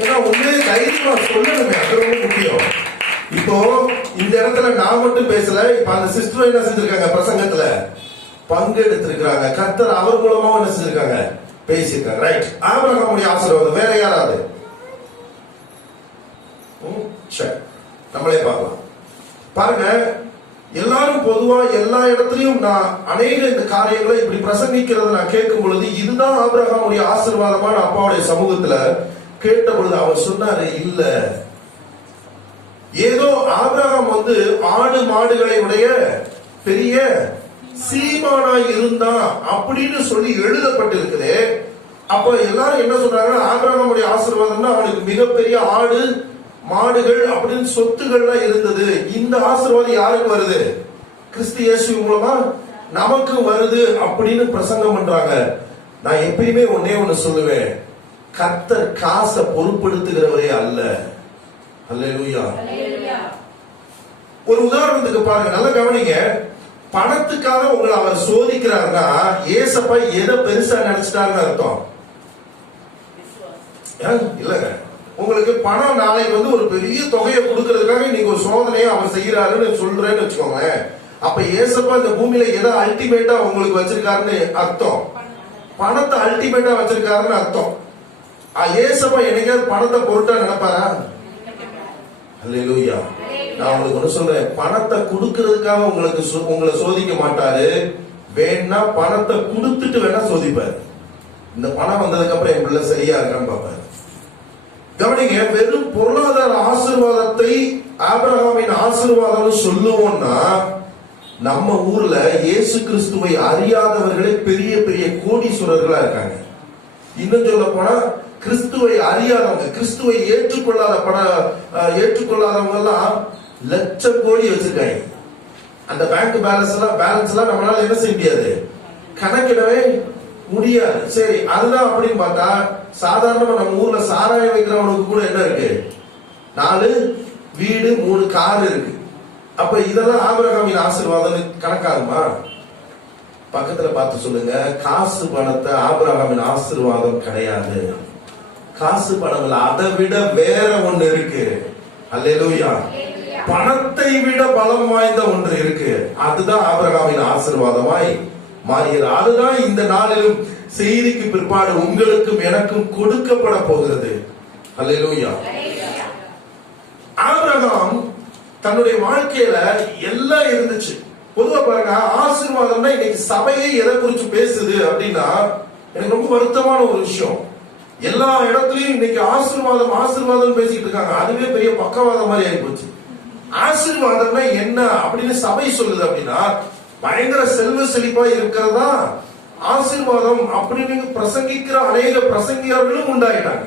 ஏன்னா உண்மையே தைரியமா சொல்லணுமே, அது ரொம்ப முக்கியம். இப்போ இந்த இடத்துல நான் மட்டும் பேசல, இப்ப அந்த சிஸ்டர் என்ன செஞ்சிருக்காங்க? பிரசங்கத்துல பங்கெடுத்திருக்கிறாங்க. கர்த்தர் அவர் மூலமா என்ன செஞ்சிருக்காங்க? பேசியிருக்காங்க. ரைட், ஆபிரகாமுடைய ஆசீர்வாதம். வேற யாராவது? நம்மளே பார்க்கலாம். பாருங்க, எல்லாரும் பொதுவா எல்லா இடத்துலயும் நான் அநேக இந்த காரியங்களை இப்படி பிரசங்கிக்கிறத நான் கேட்கும் பொழுது இதுதான் ஆபிரகாமுடைய ஆசீர்வாதமான அப்பாவுடைய சமூகத்துல கேட்ட பொழுது அவர் சொன்னாரு, இல்ல, ஏதோ ஆபிரகாம் ஆடு மாடுகளை உடைய பெரிய சீமானாய் இருந்தான் அப்படின்னு சொல்லி எழுதப்பட்டிருக்குது. அப்ப எல்லாரும் என்ன சொல்றாங்க, ஆபிரகாமுடைய ஆசீர்வாதம்னா அவனுக்கு மிகப்பெரிய ஆடு மாடுகள் அப்படின்னு சொத்துக்கள்லாம் இருந்தது. இந்த ஆசீர்வாதம் யாருக்கு வருது? கிறிஸ்து இயேசு மூலமா நமக்கு வருது அப்படின்னு பிரசங்கம் பண்றாங்க. நான் எப்பயுமே ஒன்னே ஒண்ணு சொல்லுவேன், கர்த்தர் காசை பொறுப்படுத்துகிறவரே அல்ல. அல்லேலூயா. ஒரு உதாரணத்துக்கு பாருங்க, நல்லா கவனிங்க. பணத்துக்காக உங்களை அவர் சோதிக்கிறார்னா ஏசப்பா எதை பெருசா நினைச்சிட்டாருன்னு அர்த்தம் இல்லங்க. உங்களுக்கு பணம் நாளைக்கு ஒரு பெரிய தொகையை கொடுக்கறதுக்காக இன்னைக்கு ஒரு சோதனையை அவர் செய்யறாருன்னு சொல்றேன்னு வச்சுக்கோங்க. அப்ப ஏசப்பா இந்த பூமியில எதை அல்டிமேட்டா உங்களுக்கு வச்சிருக்காருன்னு அர்த்தம், பணத்தை அல்டிமேட்டா வச்சிருக்காருன்னு அர்த்தம். ஏசப்பா என்னைக்காவது பணத்தை பொருட்டா நினைப்பாரா? அல்லேலூயா. நான் உங்களுக்கு ஒண்ணு சொல்றேன், பணத்தை கொடுக்கறதுக்காக உங்களை சோதிக்க மாட்டாரு. வேணா பணத்தை கொடுத்துட்டு வேணா சோதிப்பாரு. இந்த பணம் வந்ததுக்கு அப்புறம் என் பிள்ளை சரியா இருக்கான்னு பாப்பாரு. கவனிங்க, வெறும் பொருளாதார ஆசீர்வாதத்தை ஆபிரகாமின் ஆசீர்வாதம் சொல்லுவோம்னா, நம்ம ஊர்ல இயேசு கிறிஸ்துவை அறியாதவர்களே பெரிய பெரிய கோடீஸ்வரர்களா இருக்காங்க. இன்னும் சொல்ல போனா கிறிஸ்துவை அறியாதவங்க, கிறிஸ்துவை ஏற்றுக்கொள்ளாதவங்க எல்லாம் லட்சம் கோடி வச்சிருக்காங்க. அந்த பேங்க் பேலன்ஸ் எல்லாம் நம்மளால என்ன செய்ய முடியாது, கணக்கிடவே முடியாது. சரி, அதுதான் அப்படின்னு பார்த்தா சாதாரணமா நம்ம ஊர்ல சாராயம் வைக்கிறவனுக்கு கூட என்ன இருக்கு, 4 வீடு 3 கார் இருக்கு. அப்ப இதெல்லாம் ஆபிரகாமின் ஆசீர்வாதம் கணக்காகுமா? பக்கத்துல பார்த்து சொல்லுங்க, காசு பணத்தை ஆபிரகாமின் ஆசீர்வாதம் கிடையாது. காசு பணம் அதை விட வேற ஒண்ணு இருக்கு. அல்லேலூயா. பணத்தை விட பலம் வாய்ந்த ஒன்று இருக்கு, அதுதான் ஆபிரகாமின் ஆசீர்வாதமாய் மாறியது. அதுதான் இந்த நாளிலும் செய்திக்கு பிற்பாடு உங்களுக்கும் எனக்கும் கொடுக்கப்பட போகிறது. அல்லேலூயா. ஆபிரகாம் தன்னுடைய வாழ்க்கையில எல்லாம் இருந்துச்சு. பொதுவா பாருங்க, ஆசீர்வாதம்னா இன்னைக்கு சபையை எதை குறிச்சு பேசுது அப்படின்னா எனக்கு ரொம்ப வருத்தமான ஒரு விஷயம். எல்லா இடத்துலயும் இன்னைக்கு ஆசீர்வாதம் ஆசீர்வாதம் பேசிட்டு இருக்காங்க. அதுவே பெரிய பக்கவாதம் மாதிரி ஆகி போச்சு. ஆசீர்வாதம்னா என்ன அப்படின்னு சபை சொல்லுது அப்படின்னா, பயங்கர செல்வ செழிப்பா இருக்கிறதா ஆசீர்வாதம் அப்படின்னு பிரசங்கிக்கிற அநேக பிரசங்கியர்களும் உண்டாயிட்டாங்க.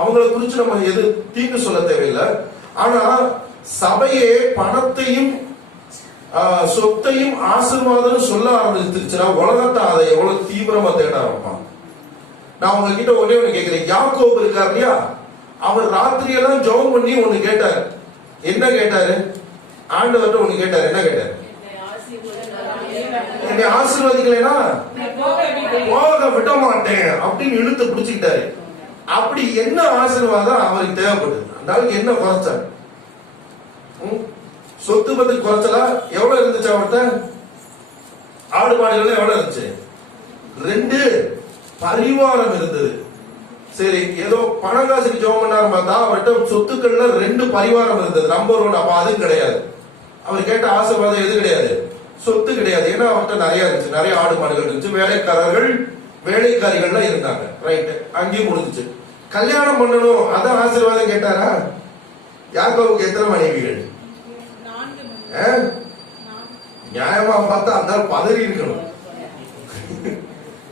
அவங்களை குறிச்சு நம்ம எது தீங்கு சொல்ல தேவையில்லை. ஆனா சபையே பணத்தையும் சொத்தையும் ஆசீர்வாதம் சொல்ல ஆரம்பிச்சிருச்சுன்னா உலகத்தை அதை எவ்வளவு தீவிரமா தேட ஆரம்பிப்பான். நான் உங்ககிட்ட ஒரே ஒண்ணு கேட்கிறேன். யாக்கோபு இருக்கார் இல்லையா, அவர் ராத்திரியெல்லாம் ஜெபம் பண்ணி ஒண்ணு கேட்டாரு. என்ன கேட்டாரு? ஆண்டவர்கிட்ட ஒண்ணு கேட்டாரு. என்ன கேட்டாரு? என்னை ஆசீர்வதிக்கலைன்னா போக விட மாட்டேன் அப்படின்னு இழுத்து பிடிச்சுக்கிட்டாரு. அப்படி என்ன ஆசீர்வாதம் அவருக்கு தேவைப்படுது? அந்த ஆளுக்கு என்ன குறைச்சார்? சொத்து பத்தி குறைச்சலா? எவ்வளவு இருந்துச்சு அவர்கிட்ட? ஆடு மாடுகள் எவ்வளவு இருந்துச்சு? 2 பரிவாரம் இருந்தது. சரி, ஏதோ பணம் காசுக்கு ஜெபம் பண்ணாரு பார்த்தா அவர்கிட்ட சொத்துக்கள்ல 2 பரிவாரம் இருந்தது. நம்பர் 1. அப்ப அது கிடையாது. அவர் கேட்ட ஆசீர்வாதம் எது கிடையாது? சொத்து கிடையாது. ஏன்னா அவர்கிட்ட நிறைய இருந்துச்சு, நிறைய ஆடு மாடுகள் இருந்துச்சு, வேலைக்காரர்கள் வேலைக்காரிகள்லாம் இருந்தாங்க. ரைட், அங்கேயும் முடிஞ்சிச்சு. கல்யாணம் பண்ணணும், அதான் ஆசீர்வாதம் கேட்டாரா? யாக்கோவுக்கு எத்தனை மனைவிகள்? நியாயமா பார்த்தா அந்த பதறி இருக்கணும்.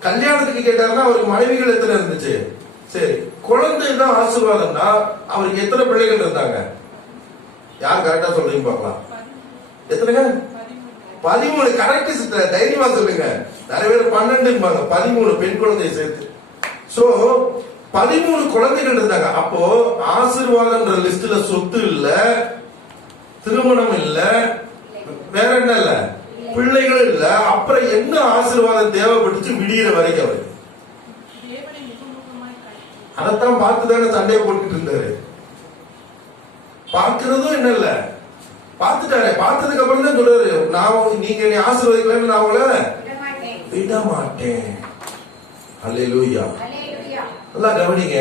கல்யாணத்துக்கு கேட்டாருன்னா அவருக்கு மனைவிகள் எத்தனை இருந்துச்சு? சரி, குழந்தை தான் ஆசீர்வாதம்னா அவருக்கு எத்தனை பிள்ளைகள் இருந்தாங்க? யார் கரெக்டா சொல்றீங்க பார்க்கலாம். எத்தனைங்க? 13. கரெக்ட் சிஸ்டர், தைரியமா சொல்லுங்க. நிறைய பேர் 12 13 பெண் குழந்தையை சேர்த்து. சோ 13 குழந்தைகள் இருந்தாங்க. அப்போ ஆசீர்வாதம்ன்ற லிஸ்ட்ல சொத்து இல்ல, திருமணம் இல்ல, வேற என்ன இல்ல, பிள்ளைகள் இல்ல. அப்புறம் என்ன ஆசீர்வாதம் தேவைப்பட்டுச்சு விடிகிற வரைக்கும்? அவரு அதைத்தான் பார்த்துதானே சண்டையை போட்டுட்டு இருந்தாரு. பார்க்கிறதும் என்ன இல்ல, பார்த்துட்டாரு. பார்த்ததுக்கு அப்புறம் தான் சொல்றாரு, நான் நீங்க என்னை ஆசீர்வதிக்கலன்னு நான் உங்களை விட மாட்டேன். அல்லேலூயா. நல்லா கவனிங்க,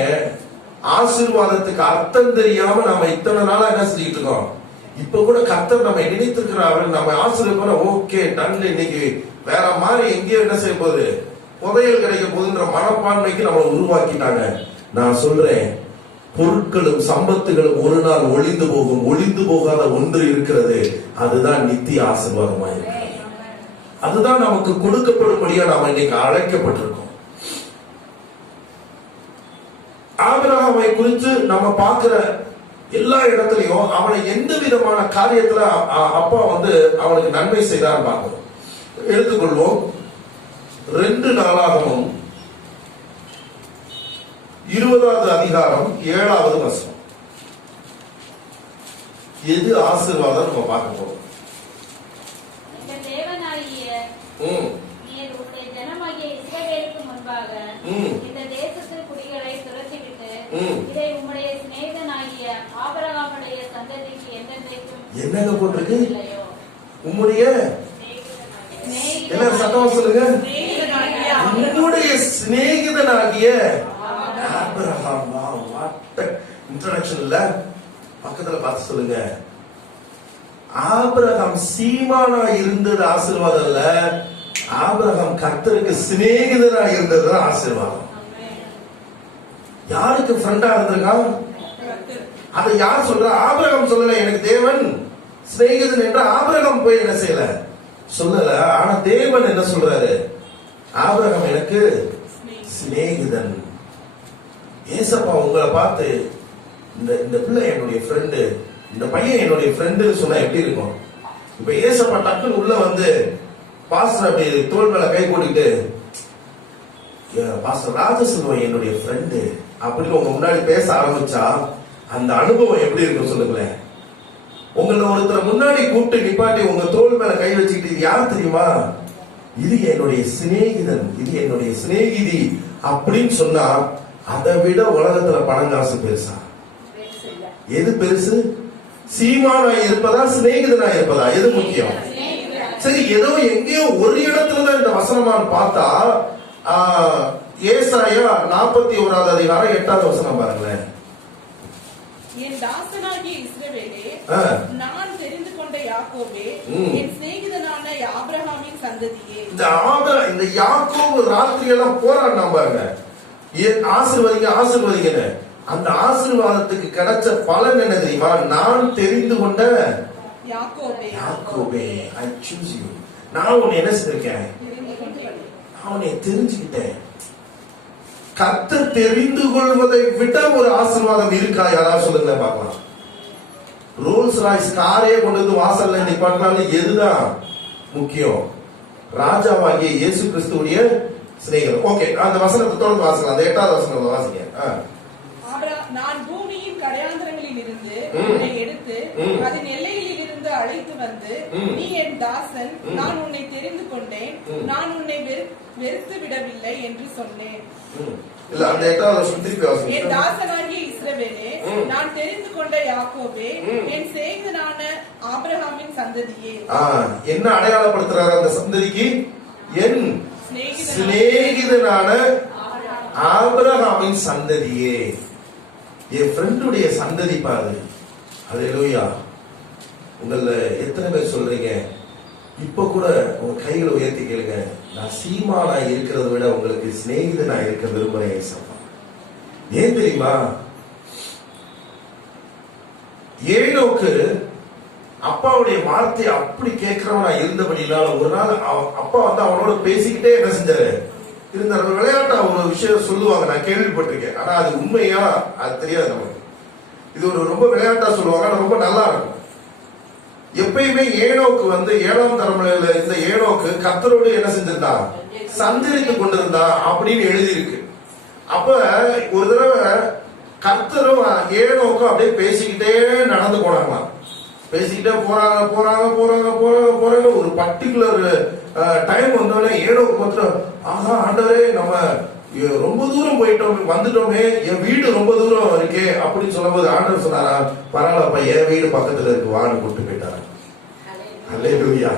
ஆசீர்வாதத்துக்கு அர்த்தம் தெரியாம நாம இத்தனை நாளா என்ன செஞ்சுட்டு இருக்கோம்? இப்ப கூட கர்த்தர் நம்ம நினைத்திருக்கிறார், நம்ம ஆசீர்வாதம் ஓகே டன், இன்னைக்கு வேற மாதிரி எங்கேயோ என்ன செய்ய போகுது, புதையல் கிடைக்க போகுதுன்ற மனப்பான்மைக்கு நம்மளை உருவாக்கிட்டாங்க. நான் சொல்றேன், பொருட்களும் சம்பத்துகளும் ஒரு நாள் ஒளிந்து போகும். ஒளிந்து போகாத ஒன்று இருக்கிறது, அதுதான் நித்திய ஆசீர்வாதமாக இருக்கு. அதுதான் நமக்கு கொடுக்கப்படும்படியா நாம இன்னைக்கு அழைக்கப்பட்டிருக்கோம். ஆபிரகாமை குறித்து நம்ம பார்க்கிற எல்லா இடத்துலயும் அவனை எந்த விதமான காரியத்துல அப்பா அவனுக்கு நன்மை செய்தான்னு பார்க்கணும். எடுத்துக்கொள்வோம் 2 நாளாகமம் 20வது அதிகாரம் 7வது வசனம். எது ஆசீர்வாதம் நம்ம பார்க்க போறோம். எங்கள் தேவனாகிய நீர் உம்முடைய ஜனமாகிய இஸ்ரவேலுக்கு முன்பாக இந்த தேசத்து குடிகளை துரத்திவிட்டு இதை உம்முடைய சிநேகிதனாகிய ஆபிரகாமுடைய சந்ததிக்கு என்றென்றைக்கும் என்னங்க போட்டிருக்கு? உம்முடைய எல்லாரும் சத்தமா சொல்லுங்க. உம்முடைய சிநேகிதனாகிய ஆபிரகாம். இன்ட்ரோடக்ஷன் இல்ல, பக்கத்துல பார்த்து சொல்லுங்க. ஆபிரகாம் சீமானா இருந்தது ஆசீர்வாதம் இல்ல, ஆபிரகாம் கர்த்தருக்கு சிநேகிதனா இருந்தது ஆசீர்வாதம். யாருக்கு ஃப்ரெண்டா இருந்திருக்கான்? அதை யார் சொல்ற? ஆபிரகாம் சொல்லல எனக்கு தேவன் சிநேகிதன் என்ற. ஆபிரகாம் போய் என்ன செய்யல சொல்லல. ஆனா தேவன் என்ன சொல்றாரு? ஆபிரகாம் எனக்கு சிநேகிதன். ஏசப்பா உங்களை பார்த்து இந்த பிள்ளை என்னுடைய ஃப்ரெண்டு, இந்த பையன் என்னுடைய ஃப்ரெண்டு சொன்னா எப்படி இருக்கும்? இப்ப ஏசப்பா டக்குன்னு உள்ள பாஸ்டர் அப்படி தோல் மேல கை போட்டுக்கிட்டு, பாஸ்டர் ராஜசெல்வம் என்னுடைய ஃப்ரெண்டு அப்படின்னு உங்க முன்னாடி பேச ஆரம்பிச்சா அந்த அனுபவம் எப்படி இருக்கும் சொல்லுங்களேன். உங்களை ஒருத்தர் முன்னாடி கூப்பிட்டு நிப்பாட்டி உங்க தோல் மேல கை வச்சுக்கிட்டு, இது யார் தெரியுமா? இது என்னுடைய சிநேகிதன், இது என்னுடைய சிநேகிதி அப்படின்னு சொன்னா அதை விட உலகத்துல பணம் காசு பெருசா? எது பெருசு? சீமானா இருப்பதா சிநேகிதனா இருப்பதா? எது முக்கியம்? சரி, ஏதோ எங்கேயோ ஒரு இடத்துலதான் இந்த வசனமான்னு பார்த்தா ஏசாயா 41வது அதிகாரம் 8வது வசனம் பாருங்களேன். என் தாசனாகிய இஸ்ரவேலே, நான் தெரிந்து கொண்ட யாக்கோபே, என் சிநேகிதனான ஆபிரகாமின் சந்ததியே. இந்த யாக்கோபு ராத்திரி எல்லாம் போராடினா பாருங்க, ஆசீர்வதிங்க. அந்த ஆசீர்வாதத்துக்கு கிடைச்ச பலன் என்ன தெரியுமா? நான் தெரிந்து கொண்ட யாக்கோபே, I choose you. நான் உன்னை என்ன செஞ்சிருக்கேன்? நான் உன்னை தெரிஞ்சுக்கிட்டேன். கர்த்தர் தெரிந்து கொள்வதை விட ஒரு ஆசீர்வாதம் இருக்கா? யாராவது சொல்லுங்க பார்க்கலாம். ரோல்ஸ் ராய்ஸ் காரே கொண்டு வந்து வாசல்ல நிப்பாட்டினாலும் எதுதான் முக்கியம்? ராஜாவாகிய இயேசு கிறிஸ்துவுடைய சிநேகிதம். ஓகே, அந்த வசனத்தை தொடர்ந்து வாசிக்கலாம். அந்த 8வது வசனம் வாசிங்க. நான் பூமியின் கடையாந்திரங்களில் இருந்து உன்னை எடுத்து அதன் எல்லைகளில் இருந்து அழைத்து வந்து, நீ என் தாசன், நான் உன்னை தெரிந்து கொண்டேன், நான் உன்னை வெறுத்து விடவில்லை என்று சொன்னேன். இல்ல, அந்த 8வது வசனம் திருப்பி வாசிங்க. என் தாசனாகிய இஸ்ரவேலே, நான் தெரிந்து கொண்ட யாக்கோபே, என் சிநேகிதனான ஆபிரகாமின் சந்ததியே. என்ன அடையாளப்படுத்துறாரு அந்த சந்ததிக்கு? என் சிநேகிதனான ஆபிரகாமின் சந்ததியே. என் ஃப்ரெண்டுடைய சந்ததி பாரு. அல்லேலூயா. உங்கள எத்தனை பேர் சொல்றீங்க? இப்ப கூட உங்க கைகளை உயர்த்தி கேளுங்க, நான் சீமானா இருக்கிறத விட உங்களுக்கு சிநேகிதனா இருக்க விரும்புறேன் ஏசப்பா. ஏன் தெரியுமா? ஏனோக்கு அப்பாவுடைய வார்த்தையை அப்படி கேட்கிறவனா இருந்தபடினால ஒரு நாள் அப்பா அவனோட பேசிக்கிட்டே என்ன செஞ்சாரு இருந்தார். விளையாட்டா ஒரு விஷயம் சொல்லுவாங்க, நான் கேள்விப்பட்டிருக்கேன். ஆனா அது உண்மையா அது தெரியாது நமக்கு. இது ஒரு ரொம்ப விளையாட்டா சொல்லுவாங்க, ஆனா ரொம்ப நல்லா இருக்கும். எப்பயுமே ஏனோக்கு 7ஆம் தலைமுறையில இந்த ஏனோக்கு கர்த்தரோடு என்ன செஞ்சிருந்தா? சஞ்சரித்து கொண்டிருந்தா அப்படின்னு எழுதியிருக்கு. அப்ப ஒரு தடவை கர்த்தரும் ஏனோக்கும் அப்படியே பேசிக்கிட்டே நடந்து போனாங்களாம். பேசிக்கிட்டே போறாங்க. ஒரு பர்டிகுலர் டைம் வந்தோடனே ஏனோக்கு மாத்திரம், ஆஹா ஆண்டவரே, நம்ம ரொம்ப தூரம் போயிட்டோம், வந்துட்டோமே, என் வீடு ரொம்ப தூரம் இருக்கே அப்படின்னு சொல்லும்போது ஆண்டவர் சொன்னாரா, பரவாயில்லப்பா, என் வீடு பக்கத்துல இருக்கு, வான்னு கூப்பிட்டு போயிட்டாரு. அல்லேலூயா.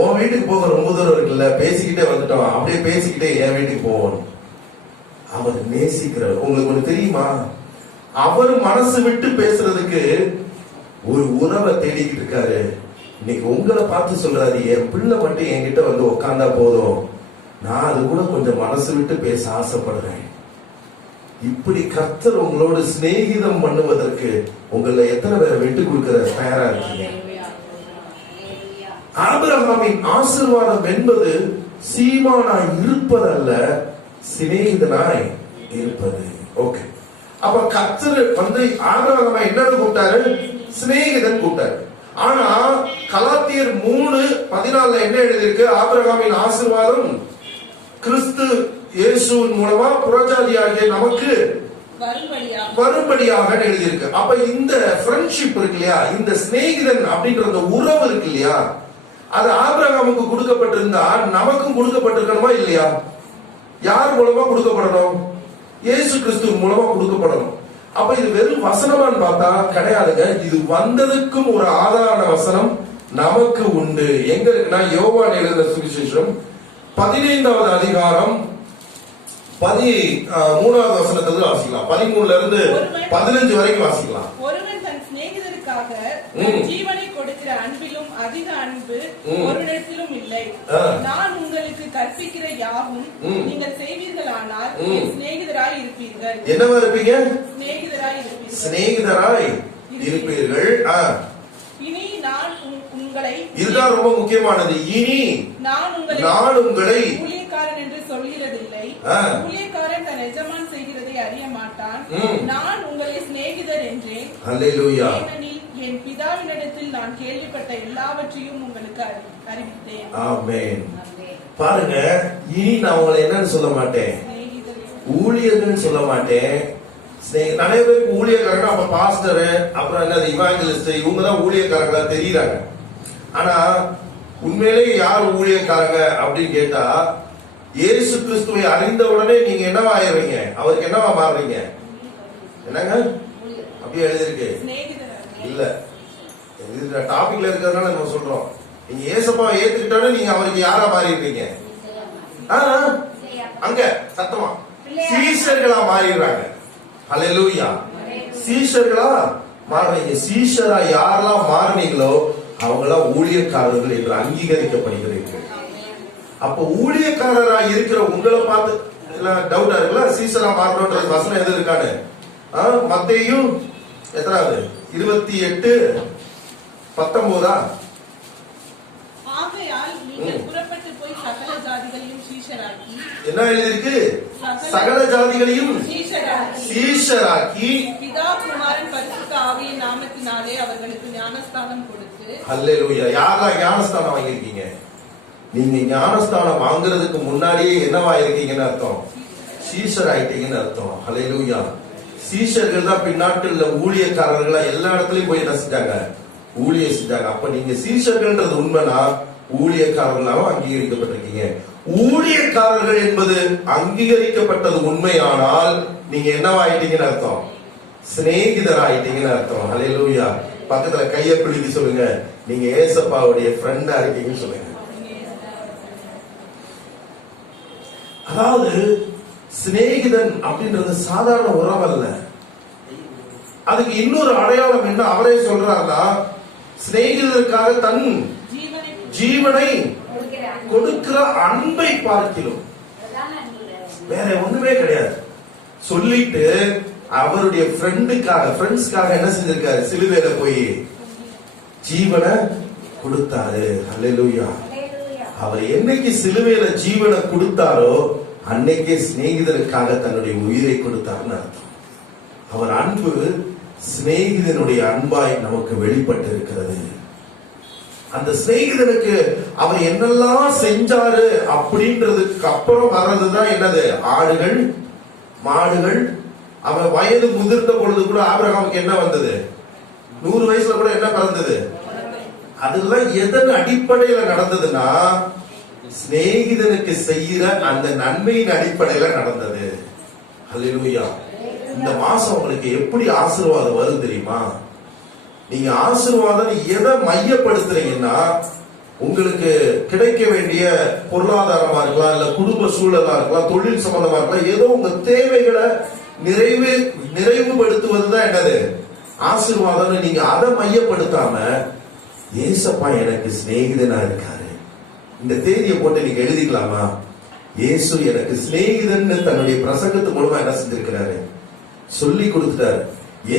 உன் வீட்டுக்கு போக ரொம்ப தூரம் இருக்குல்ல, பேசிக்கிட்டே வந்துட்டோம், அப்படியே பேசிக்கிட்டே என் வீட்டுக்கு போகணும். அவர் நேசிக்கிறவர். உங்களுக்கு ஒண்ணு தெரியுமா? அவர் மனசு விட்டு பேசுறதுக்கு ஒரு உறவை தேடிக்கிட்டு இருக்காரு. இன்னைக்கு உங்களை பார்த்து சொல்றாரு, என் பிள்ளை மட்டும் என்கிட்ட உட்கார்ந்தா போதும், நான் அது கூட கொஞ்சம் மனசு விட்டு பேச ஆசைப்படுறேன். இப்படி கர்த்தர் உங்களோட சிநேகிதம் பண்ணுவதற்கு உங்களை எத்தனை பேரை விட்டு கொடுக்கிற தயாரா இருக்கீங்க? ஆபிரகாமின் ஆசீர்வாதம் என்பது சீமானாய் இருப்பதல்ல, சிநேகிதனாய் இருப்பது. ஓகே, அப்ப கர்த்தர் ஆபிரகாமை என்னன்னு கூப்பிட்டாரு? சிநேகிதன் கூப்பிட்டாரு. ஆனா கலாத்தியர் 3:14 என்ன எழுதியிருக்கு? ஆபிரகாமின் ஆசீர்வாதம் கிறிஸ்து இயேசுவின் மூலமா புறஜாதியாகிய நமக்கு வரும்படியாக எழுதியிருக்கு. அப்ப இந்த ஃப்ரெண்ட்ஷிப் இருக்கு இல்லையா, இந்த சிநேகிதன் அப்படின்ற அந்த உறவு இருக்கு இல்லையா, அது ஆபிரகாமுக்கு கொடுக்கப்பட்டிருந்தா நமக்கும் கொடுக்கப்பட்டிருக்கணுமா இல்லையா? யார் மூலமா கொடுக்கப்படணும்? இயேசு கிறிஸ்து மூலமா கொடுக்கப்படணும். அப்ப இது வெறும் வசனமான்னு பார்த்தா கிடையாதுங்க. இது வந்ததுக்கும் ஒரு ஆதார வசனம் நமக்கு உண்டு. எங்க இருக்குன்னா, யோவான் எழுதின சுவிசேஷம் 15வது அதிகாரம் 13வது வசனத்துல வாசிக்கலாம். 13ல இருந்து 15 வரைக்கும் வாசிக்கலாம். ஒருவன் தன் சிநேகிதருக்காக ஜீவனை கொடுக்கிற அன்பிலும் அதிக அன்பு ஒருவரிடத்திலும் இல்லை. நான் உங்களுக்கு கற்பிக்கிற யாவும் நீங்கள் செய்வீர்களானால் சிநேகிதராய் இருப்பீர்கள். என்னவா இருப்பீங்க? சிநேகிதராய் இருப்பீர்கள். இனி நான் உங்களை, இதுதான் ரொம்ப முக்கியமானது, இனி நான் உங்களை ஊழியக்காரன் என்று சொல்கிறதில்லை. ஊழியக்காரன் தன் எஜமான் செய்கிறதை அறிய மாட்டான். நான் உங்களை சிநேகிதர் என்றேன். அல்லேலூயா. ஏனெனில் என் பிதாவினிடத்தில் நான் கேள்விப்பட்ட எல்லாவற்றையும் உங்களுக்கு அறிவித்தேன். ஆமென். பாருங்க, இனி நான் உங்களை என்னன்னு சொல்ல மாட்டேன், ஊழியர்கள் சொல்ல மாட்டேன். நிறைய பேருக்கு ஊழியக்காரங்க அப்ப பாஸ்டர், அப்புறம் என்னது இவாஞ்சலிஸ்ட், இவங்க தான் ஊழியக்காரங்களா தெரியுறாங்க. ஆனா உண்மையிலேயே யார் ஊழியக்காரங்க அப்படின்னு கேட்டா, இயேசு கிறிஸ்துவை அறிந்த உடனே நீங்க என்னவா ஆயிடுறீங்க? அவருக்கு என்னவா மாறுறீங்க? என்னங்க அப்படியே எழுதிருக்கு இல்ல, டாபிக்ல இருக்கிறதுனால நம்ம சொல்றோம். நீங்க ஏசப்பாவை ஏத்துக்கிட்டோன்னே நீங்க அவருக்கு யாரா மாறிடுறீங்க? அங்க சத்தமா சீஷர்களா மாறிடுறாங்க. ஹல்லேலூயா. சீஷர்களா மாறுறீங்க. சீஷரா யாரெல்லாம் மாறினீங்களோ அவங்களாம் ஊழியக்காரர்கள் என்று அங்கீகரிக்கப்படுகிறீர்கள். அப்ப ஊழியக்காரரா இருக்கிற உங்களை பார்த்து டவுட்டா இருக்குல்ல, சீஷரா மாறணும்ன்ற வசனம் எது இருக்கானு? மத்தேயு எத்தனாவது? 28:19. ஆகையால் நீங்கள் புறப்பட்டு போய் சகல ஜாதிகளையும் சீஷராக்கி, என்ன எழுதிருக்கு? சகல ஜாதிகளையும் சீஷராக்கி பிதா குமாரன் பரிசுத்த ஆவியின் நாமத்தினாலே அவர்களுக்கு ஞானஸ்தானம் கொடுத்து. அல்லேலூயா. யாரெல்லாம் ஞானஸ்தானம் வாங்கியிருக்கீங்க? நீங்க ஞானஸ்தானம் வாங்குறதுக்கு முன்னாடியே என்னவா இருக்கீங்கன்னு அர்த்தம்? சீஷர் ஆயிட்டீங்கன்னு அர்த்தம். அல்லேலூயா. சீஷர்கள் தான் பின்னாட்கள்ல ஊழியக்காரர்களா எல்லா இடத்துலயும் போய் என்ன செஞ்சாங்க? ஊழியம் செஞ்சாங்க. அப்ப நீங்க சீஷர்கள்ன்றது உண்மைனா ஊழியக்காரர்களாவும் அங்கீகரிக்கப்பட்டிருக்கீங்க. ஊழியக்காரர்கள் என்பது அங்கீகரிக்கப்பட்டது உண்மையானால் நீங்க என்னவாயிட்டீங்கன்னு அர்த்தம்? சிநேகிதர் ஆயிட்டீங்கன்னு அர்த்தம். ஹல்லேலூயா. பக்கத்துல கைய குலுக்கி சொல்லுங்க, நீங்க ஏசப்பாவுடைய ஃப்ரெண்டா இருக்கீங்கன்னு சொல்லுங்க. அதாவது சிநேகிதன் அப்படின்றது சாதாரண உறவு அல்ல. அதுக்கு இன்னொரு அடையாளம் என்ன அவரே சொல்றாருன்னா, சிநேகிதருக்காக தன் ஜீவனை கொடுக்கிற அன்பை பார்க்கிறோம். வேற ஒண்ணுமே கிடையாது. சொல்லிட்டு அவருடைய ஃப்ரெண்ட்ஸ்க்காக என்ன செஞ்சிருக்காரு? சிலுவையில போய் ஜீவனை கொடுத்தாரு. அல்லேலூயா. அவர் என்னைக்கு சிலுவையில ஜீவனை கொடுத்தாரோ அன்னைக்கே சிநேகிதருக்காக தன்னுடைய உயிரை கொடுத்தாருன்னு அர்த்தம். அவர் அன்பு சிநேகிதனுடைய அன்பாய் நமக்கு வெளிப்பட்டு இருக்கிறது. அந்த சிநேகிதனுக்கு அவர் என்னெல்லாம் செஞ்சாரு அப்படின்றதுக்கு அப்புறம் வர்றதுதான் என்னது? ஆடுகள் மாடுகள். அவன் வயது முதிர்ந்த பொழுது கூட ஆபிரகாமுக்கு என்ன வந்தது? 100 வயசுல கூட என்ன பிறந்தது? அதெல்லாம் எதன் அடிப்படையில நடந்ததுன்னா, சிநேகிதனுக்கு செய்யற அந்த நன்மையின் அடிப்படையில நடந்தது. அல்லேலூயா. இந்த மாசம் உங்களுக்கு எப்படி ஆசீர்வாதம் வரும் தெரியுமா? நீங்க ஆசீர்வாதம் எதை மையப்படுத்துறீங்கன்னா, உங்களுக்கு கிடைக்க வேண்டிய பொருளாதாரமா இருக்கலாம், இல்ல குடும்ப சூழலா இருக்கலாம், தொழில் சம்பந்தமா இருக்கலாம், ஏதோ உங்க தேவைகளை நிறைவுபடுத்துவதுதான் என்னது? ஆசீர்வாதம். நீங்க அதை மையப்படுத்தாம, ஏசப்பா எனக்கு சிநேகிதனா இருக்காரு, இந்த தேதியை போட்டு நீங்க எழுதிக்கலாமா? இயேசு எனக்கு சிநேகிதன்னு தன்னுடைய பிரசங்கத்து மூலமா என்ன செஞ்சிருக்கிறாரு, சொல்லி கொடுத்துட்டாரு.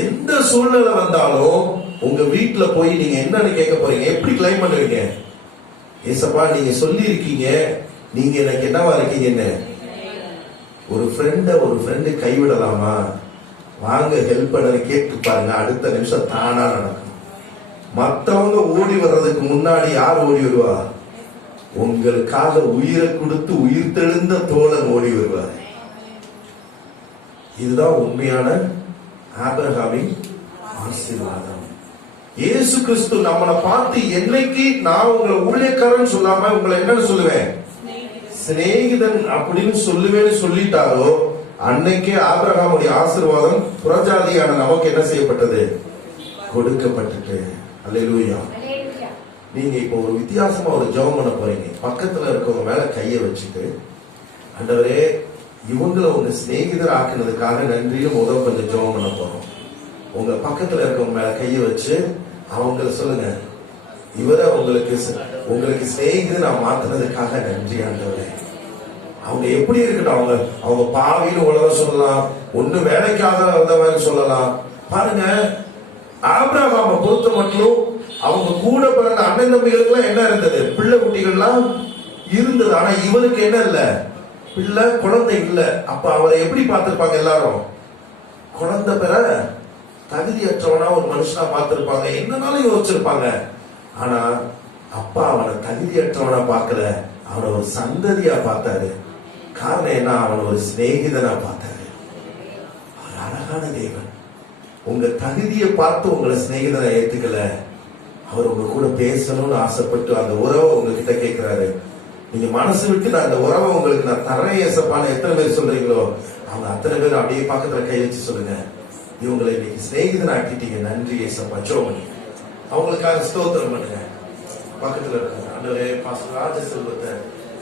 எந்த சூழ்நிலை வந்தாலும் உங்க வீட்டுல போய் நீங்க என்னன்னு கேட்க போறீங்க, எப்படி கிளைம் பண்ணுவீங்க? ஏசப்பா நீங்க சொல்லி இருக்கீங்க, நீங்க எனக்கு என்னவா இருக்கீங்கன்னு. ஒரு ஃப்ரெண்டு கைவிடலாமா? வாங்க ஹெல்ப் பண்ண கேட்டு பாருங்க, அடுத்த நிமிஷம் தானா நடக்கும். மத்தவங்க ஓடி வர்றதுக்கு முன்னாடி யார் ஓடி வருவா? உங்களுக்காக உயிரை கொடுத்து உயிர் தெழுந்த தோழன் ஓடி வருவார். இதுதான் உண்மையான ஆபிரகாமின் ஆசீர்வாதம். இயேசு கிறிஸ்து நம்மளை பார்த்து என்னைக்கு நான் உங்களை ஊழியக்காரன் சொல்லாம உங்களை என்னன்னு சொல்லுவேன், சிநேகிதன் அப்படின்னு சொல்லுவேன்னு சொல்லிட்டாரோ அன்னைக்கே ஆபிரகாமுடைய ஆசீர்வாதம் புறஜாதியான நமக்கு என்ன செய்யப்பட்டது, கொடுக்கப்பட்டது. அல்லேலூயா. நீங்க இப்போ ஒரு வித்தியாசமா ஒரு ஜெபம் பண்ண போறீங்க. பக்கத்துல இருக்கவங்க மேல கையை வச்சுட்டு, ஆண்டவரே இவங்களை உங்க சிநேகிதர் ஆக்குனதுக்காக நன்றியும் முதல் கொஞ்சம் ஜெபம் பண்ண போறோம். உங்க பக்கத்துல இருக்கவங்க மேல கையை வச்சு அவங்கள சொல்லுங்க, இவரை உங்களுக்கு சிநேகிதர் நான் மாத்தினதுக்காக நன்றி ஆண்டவரே. அவங்க எப்படி இருக்கட்டும், அவங்க பாவின்னு உலகம் சொல்லலாம், ஒண்ணு வேலைக்காக வந்தவன் சொல்லலாம். பாருங்க, ஆபிரகாமை பொறுத்த மட்டும் அவங்க கூட பிறந்த அண்ணன் தம்பிகளுக்கு எல்லாம் என்ன இருந்தது, பிள்ளை குட்டிகள்லாம் இருந்தது. ஆனா இவருக்கு என்ன இல்ல, பிள்ளை குழந்தை இல்ல. அப்ப அவரை எப்படி பார்த்திருப்பாங்க எல்லாரும், குழந்தை பெற தகுதியற்றவனா ஒரு மனுஷனா பார்த்திருப்பாங்க, என்னன்னாலும் யோசிச்சிருப்பாங்க. ஆனா அப்பா அவனை தகுதியற்றவனா பார்க்கல, அவனை ஒரு சந்ததியா பார்த்தாரு. காரணம் என்ன, அவனை ஒரு சிநேகிதனா பார்த்தாரு. அவர் அழகான தேவன். உங்க தகுதியை பார்த்து உங்களை சிநேகிதனை ஏத்துக்கல, அவர் உங்க கூட பேசணும்னு ஆசைப்பட்டு அந்த உறவை உங்ககிட்ட கேட்கிறாரு. நீங்க மனசு விட்டு நான் அந்த உறவை உங்களுக்கு நான் தரேன் ஏசப்பான்னு எத்தனை பேர் சொல்றீங்களோ அவங்க அத்தனை பேர் அப்படியே பக்கத்துல கை வச்சு சொல்லுங்க, இவங்களை இன்னைக்கு சிநேகிதன் ஆக்கிட்டீங்க, நன்றி ஏசப்பா. ஜோமணி அவங்களுக்காக ஸ்தோத்திரம் பண்ணுங்க. பக்கத்துல இருக்காங்க, ஆண்டவரே பாஸ்டர் ராஜசெல்வத்தை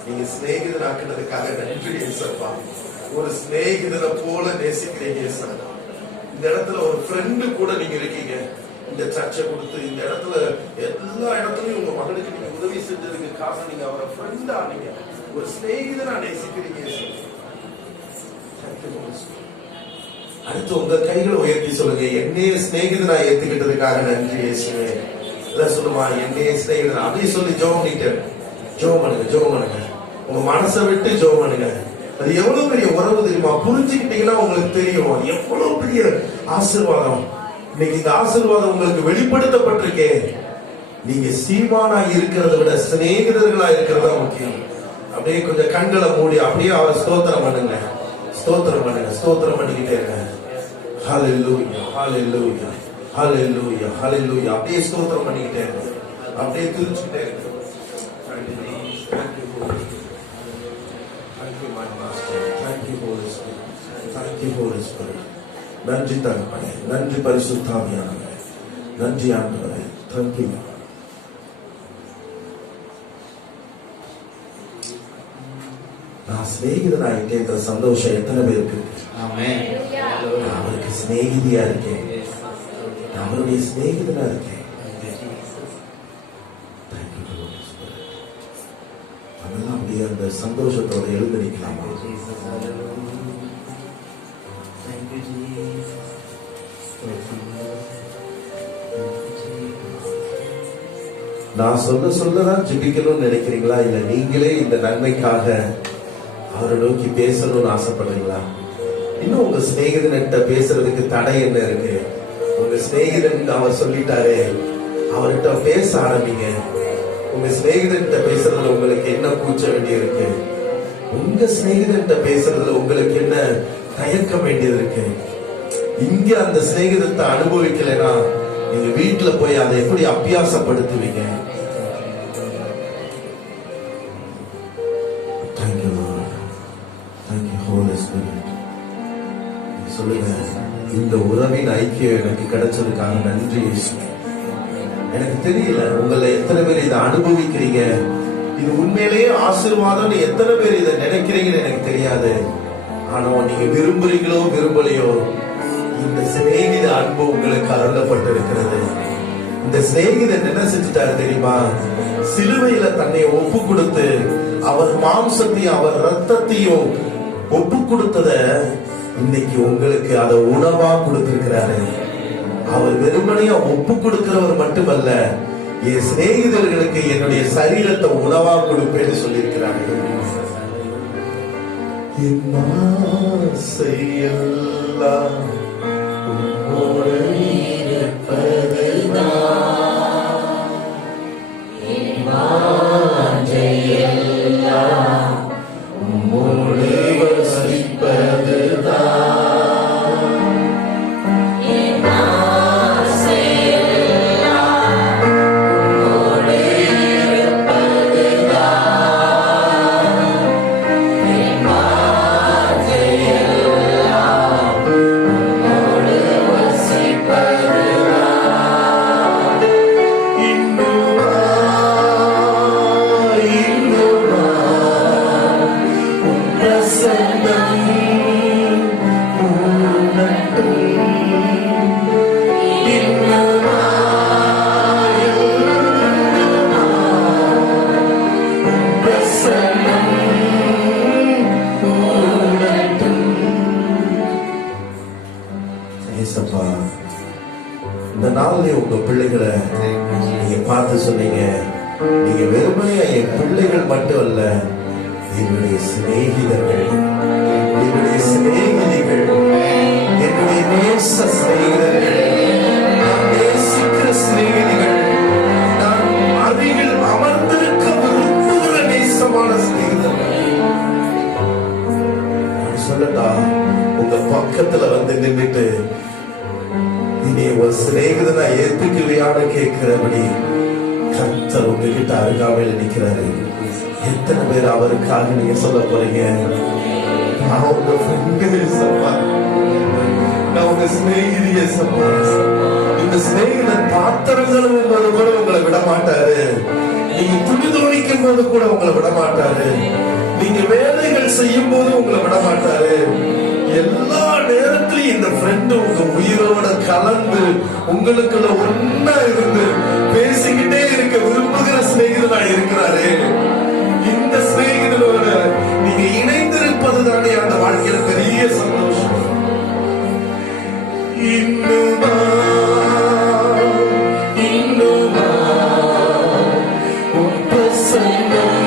நீங்க சிநேகிதன் ஆக்கினதுக்காக நன்றி ஏசப்பா. ஒரு சிநேகிதனை போல நேசிக்கிறீங்க ஏசப்பா. இந்த இடத்துல ஒரு ஃப்ரெண்டு கூட நீங்க இருக்கீங்க. இந்த சர்ச்சை கொடுத்து இந்த இடத்துல எல்லா இடத்துலயும் உங்க மகளுக்கு நீங்க உதவி செஞ்சதுக்கு காரணம் நீங்க அவரை ஃப்ரெண்டா, நீங்க ஒரு சிநேகிதனா நேசிக்கிறீங்க. அடுத்து உங்க கைகளை உயர்த்தி சொல்லுங்க, என்னைய சிநேகிதனா ஏத்துக்கிட்டதுக்காக நன்றி இயேசுவே. சொல்லுமா, என்னைய சிநேகிதனா அப்படியே சொல்லி ஜெபம் பண்ணிட்டேன். ஜெபம் பண்ணுங்க. உங்க மனசை விட்டு ஜெபம் பண்ணுங்க. அது எவ்வளவு பெரிய உறவு தெரியுமா? புரிஞ்சுக்கிட்டீங்கன்னா உங்களுக்கு தெரியும் எவ்வளவு பெரிய ஆசீர்வாதம். இன்னைக்கு இந்த ஆசீர்வாதம் உங்களுக்கு வெளிப்படுத்தப்பட்டிருக்கே. நீங்க சீமானா இருக்கிறத விட சிநேகிதர்களா இருக்கிறதா முக்கியம். அப்படியே கொஞ்சம் கண்களை மூடி அப்படியே அவர் ஸ்தோத்திரம் பண்ணுங்க. ஸ்தோத்திரம் பண்ணிக்கிட்டே இருங்க. ஹல்லேலூயா, ஹல்லேலூயா, ஹல்லேலூயா, ஹல்லேலூயா. அப்படியே ஸ்தோத்திரம் பண்ணிக்கிட்டே இருங்க. அப்படியே துதிச்சுக்கிட்டே இருங்க. நன்றி தகப்பனே, நன்றி பரிசுத்தாவியானவரே, நன்றி ஆண்டவரே. தேங்க்யூ. நான் சிநேகிதனாயிட்டேன்ற சந்தோஷம் எத்தனை பேருக்கு? அவருக்கு சிநேகிதியா இருக்கேன், அவருடைய சிநேகிதனா இருக்கேன். அதெல்லாம் அப்படியே அந்த சந்தோஷத்தோட எழுந்து நிற்கலாமா? நான் சொல்லதான் ஜெபிக்கணும்னு நினைக்கிறீங்களா, இல்ல நீங்களே இந்த நன்மைக்காக அவரை நோக்கி பேசணும்னு ஆசைப்படுறீங்களா? இன்னும் உங்க சிநேகிதன்கிட்ட பேசுறதுக்கு தடை என்ன இருக்கு? உங்க சிநேகிதன் அவர் சொல்லிட்டாரே, அவர்கிட்ட பேச ஆரம்பிங்க. உங்க சிநேகிதன்கிட்ட பேசுறதுல உங்களுக்கு என்ன கூச்ச வேண்டி இருக்கு? உங்க சிநேகிதன்கிட்ட பேசுறதுல உங்களுக்கு என்ன தயக்க வேண்டியது இருக்கு? இங்க அந்த சிநேகிதத்தை அனுபவிக்கலைன்னா நீங்க வீட்டுல போய் அதை எப்படி அபியாசப்படுத்துவீங்க? சொல்லுங்க, இந்த உறவின் ஐக்கியம் எனக்கு கிடைச்சதுக்காக நன்றி இயேசுவே. எனக்கு தெரியல உங்களை எத்தனை பேர் இதை அனுபவிக்கிறீங்க, இது உண்மையிலேயே ஆசீர்வாதம் எத்தனை பேர் இதை நினைக்கிறீங்கன்னு எனக்கு தெரியாது. ஆனா நீங்க விரும்புறீங்களோ விரும்பலையோ, இந்த சிநேகித அன்பு உங்களுக்கு அருளப்பட்டிருக்கிறது. இந்த சிநேகிதன் என்ன செஞ்சுட்டாரு தெரியுமா? சிலுவையில தன்னை ஒப்பு கொடுத்து அவர் மாம்சத்தையும் அவர் ரத்தத்தையும் ஒப்பு கொடுத்தத இன்னைக்கு உங்களுக்கு அதை உணவா கொடுத்திருக்கிறாரு. அவர் வெறுமனையா ஒப்பு கொடுக்கிறவர் மட்டுமல்ல, என் சிநேகிதர்களுக்கு என்னுடைய சரீரத்தை உணவா கொடுப்பேன்னு சொல்லியிருக்கிறாரு. என் ஆசையெல்லாம் உம்மோடு இருப்பதுதான், என் வாஞ்சையெல்லாம் உம்மோடு வசிப்பதுதான், என் ஆசையெல்லாம் உம்மோடு இருப்பதுதான், என் வாஞ்சையெல்லாம் உம்மோடு வசிப்பதுதான். இன்னுமா இன்னுமா உம் பிரசன்னம் உணர்த்தும். இன்னுமா இன்னுமா உம் பிரசன்னம் உணர்த்தும். ஏசப்பா, இந்த நாள்ல உங்க பிள்ளைகளை நீங்க பார்த்து சொன்னீங்க, நீங்க வெறுமனையா என் பிள்ளைகள் மட்டும் அல்ல, என்னுடைய சிநேகிதர்கள், என்னுடைய சிநேகிதிகள், என்னுடைய நேச சிநேகிதர்கள், நான் நேசிக்கிற சிநேகிதிகள், நான் அருகில் அமர்ந்திருக்க விரும்புகிற நேசமான சிநேகிதர்கள். நான் சொல்லட்டா, உங்க பக்கத்துல வந்து நின்றுட்டு இனி ஒரு சிநேகிதனா ஏத்துக்குவியான்னு கேட்கிறபடி கர்த்தர் உங்ககிட்ட அருகாமையில் நிக்கிறாரு. எத்தனை பேர் அவருக்காக நீங்க சொல்ல போறீங்க? நான் உங்க ஃப்ரெண்டு சப்பா, நான் உங்க சிநேகிதிய சப்பா. இந்த சிநேகிதன் பாத்திரங்களும் போது கூட உங்களை விட மாட்டாரு, நீங்க துணி துவைக்கும் போது கூட உங்களை விட மாட்டாரு, நீங்க வேலைகள் செய்யும் போது உங்களை விட மாட்டாரு. எல்லா நேரத்திலும் இந்த ஃப்ரெண்டு உங்க உயிரோட கலந்து உங்களுக்குள்ள ஒன்னா இருந்து பேசிக்கிட்டே இருக்க விரும்புகிற சிநேகிதனா இருக்கிறாரு. இந்த சிநேகிதனோட நீங்க இணைந்திருப்பது தானே அந்த வாழ்க்கையில பெரிய சந்தோஷம். இன்னுமா இன்னுமா உம் பிரசன்னம்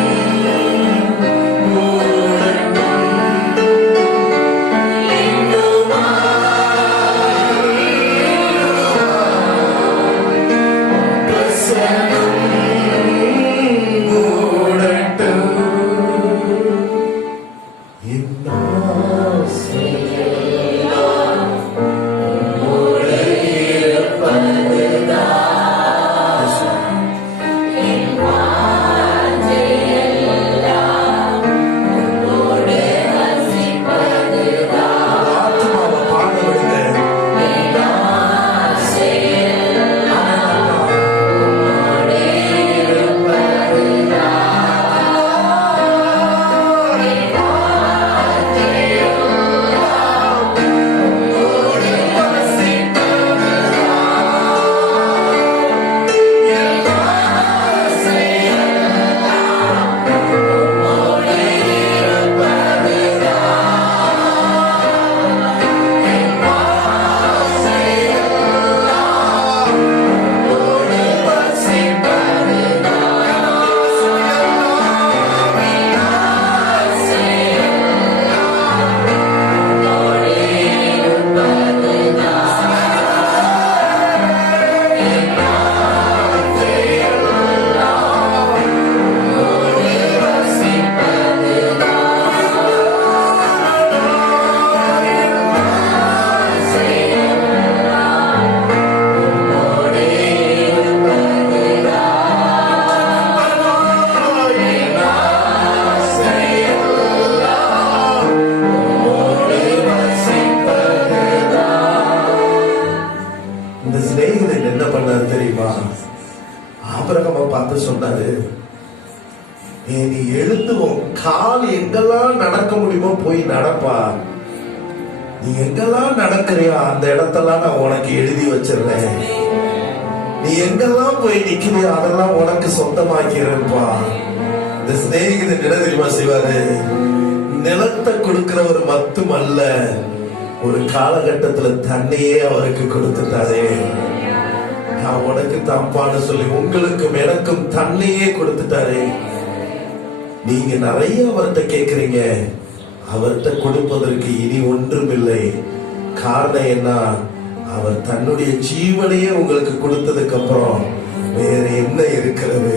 பார்த்து சொன்னாரு, நீ எழுந்து கால் எங்கெல்லாம் நடக்க முடியுமோ போய் நடப்பா, நீ எங்கெல்லாம் நடக்கிறியோ அந்த இடத்தெல்லாம் நான் உனக்கு எழுதி வச்சிருந்தேன். நீ எங்கெல்லாம் போய் நிக்கிறியோ அதெல்லாம் உனக்கு சொந்தமாக்கிறப்பா. இந்த சிநேகிதன் என்ன தெரியுமா செய்வாரு? நிலத்தை கொடுக்கிறவர் மட்டுமல்ல, ஒரு காலகட்டத்துல தன்னையே அவருக்கு கொடுத்துட்டாரே. நான் உனக்கு தான்பான்னு சொல்லி உங்களுக்கும் எனக்கும் தன்னையே கொடுத்துட்டாரே. நீங்க நிறைய அவர்கிட்ட கேக்குறீங்க, அவர்கிட்ட கொடுப்பதற்கு இனி ஒன்றும் இல்லை. காரணம் என்ன? அவர் தன்னுடைய ஜீவனையே உங்களுக்கு கொடுத்ததுக்கு அப்புறம் வேற என்ன இருக்கிறது?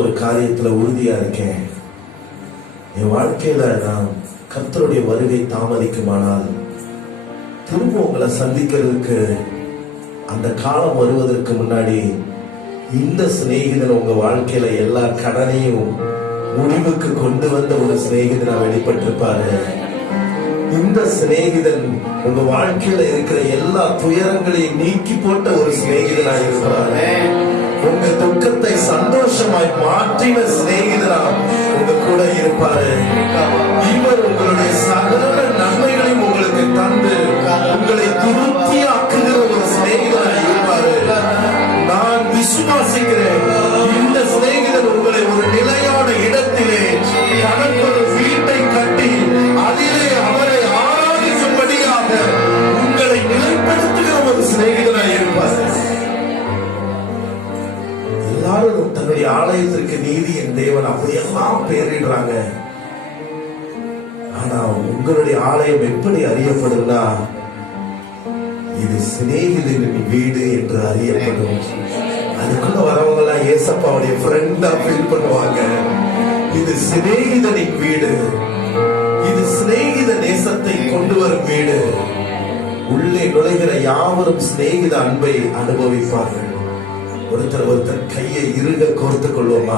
ஒரு காரியத்துல உறுதியா இருக்கேன். என் வாழ்க்கையில நான் கர்த்தருடைய வருகை தாமதிக்குமானால் திரும்ப உங்களை சந்திக்கிறதுக்கு அந்த காலம் வருவதற்கு முன்னாடி இந்த சிநேகிதன் உங்க வாழ்க்கையில எல்லா கடனையும் முடிவுக்கு கொண்டு வந்த ஒரு சிநேகிதனா வெளிப்பட்டிருப்பாரு. இந்த சிநேகிதன் உங்க வாழ்க்கையில இருக்கிற எல்லா துயரங்களையும் நீக்கி போட்ட ஒரு சிநேகிதனா இருக்கிறாரு. உங்க துக்கத்தை சந்தோஷமாய் மாற்றின சிநேகிதனா உங்க கூட இருப்பாரு. இவர் உங்களுடைய சகல நன்மைகளையும் உங்களுக்கு தந்து உங்களை திருப்தியாக்குகிற ஒரு சிநேகிதனா இருப்பாரு. நான் விசுவாசிக்கிறேன், இந்த சிநேகிதன் உங்களை ஒரு நிலையான இடத்திலே தனக்கு ஒரு வீட்டை கட்டி அதிலே அவரை ஆராதிக்கும்படியாக உங்களை நிலைப்படுத்துகிற ஒரு சிநேகிதனா இருப்பாரு. எல்லாரும் தன்னுடைய ஆலயத்திற்கு நீதியின் தேவன் அப்படியெல்லாம் பெயரிடுறாங்க. ஆனா உங்களுடைய ஆலயம் எப்படி அறியப்படும்னா, இது சிநேகிதனின் வீடு என்று அறியப்படும். அதுக்குள்ள வரவங்க எல்லாம் ஏசப்பாவுடைய ஃப்ரெண்டா ஃபீல் பண்ணுவாங்க. இது சிநேகிதனின் வீடு, இது சிநேகித நேசத்தை கொண்டு வரும் வீடு. உள்ளே நுழைகிற யாவரும் சிநேகித அன்பை அனுபவிப்பார்கள். ஒருத்தர் கையை இறுக கோர்த்துக் கொள்வோமா?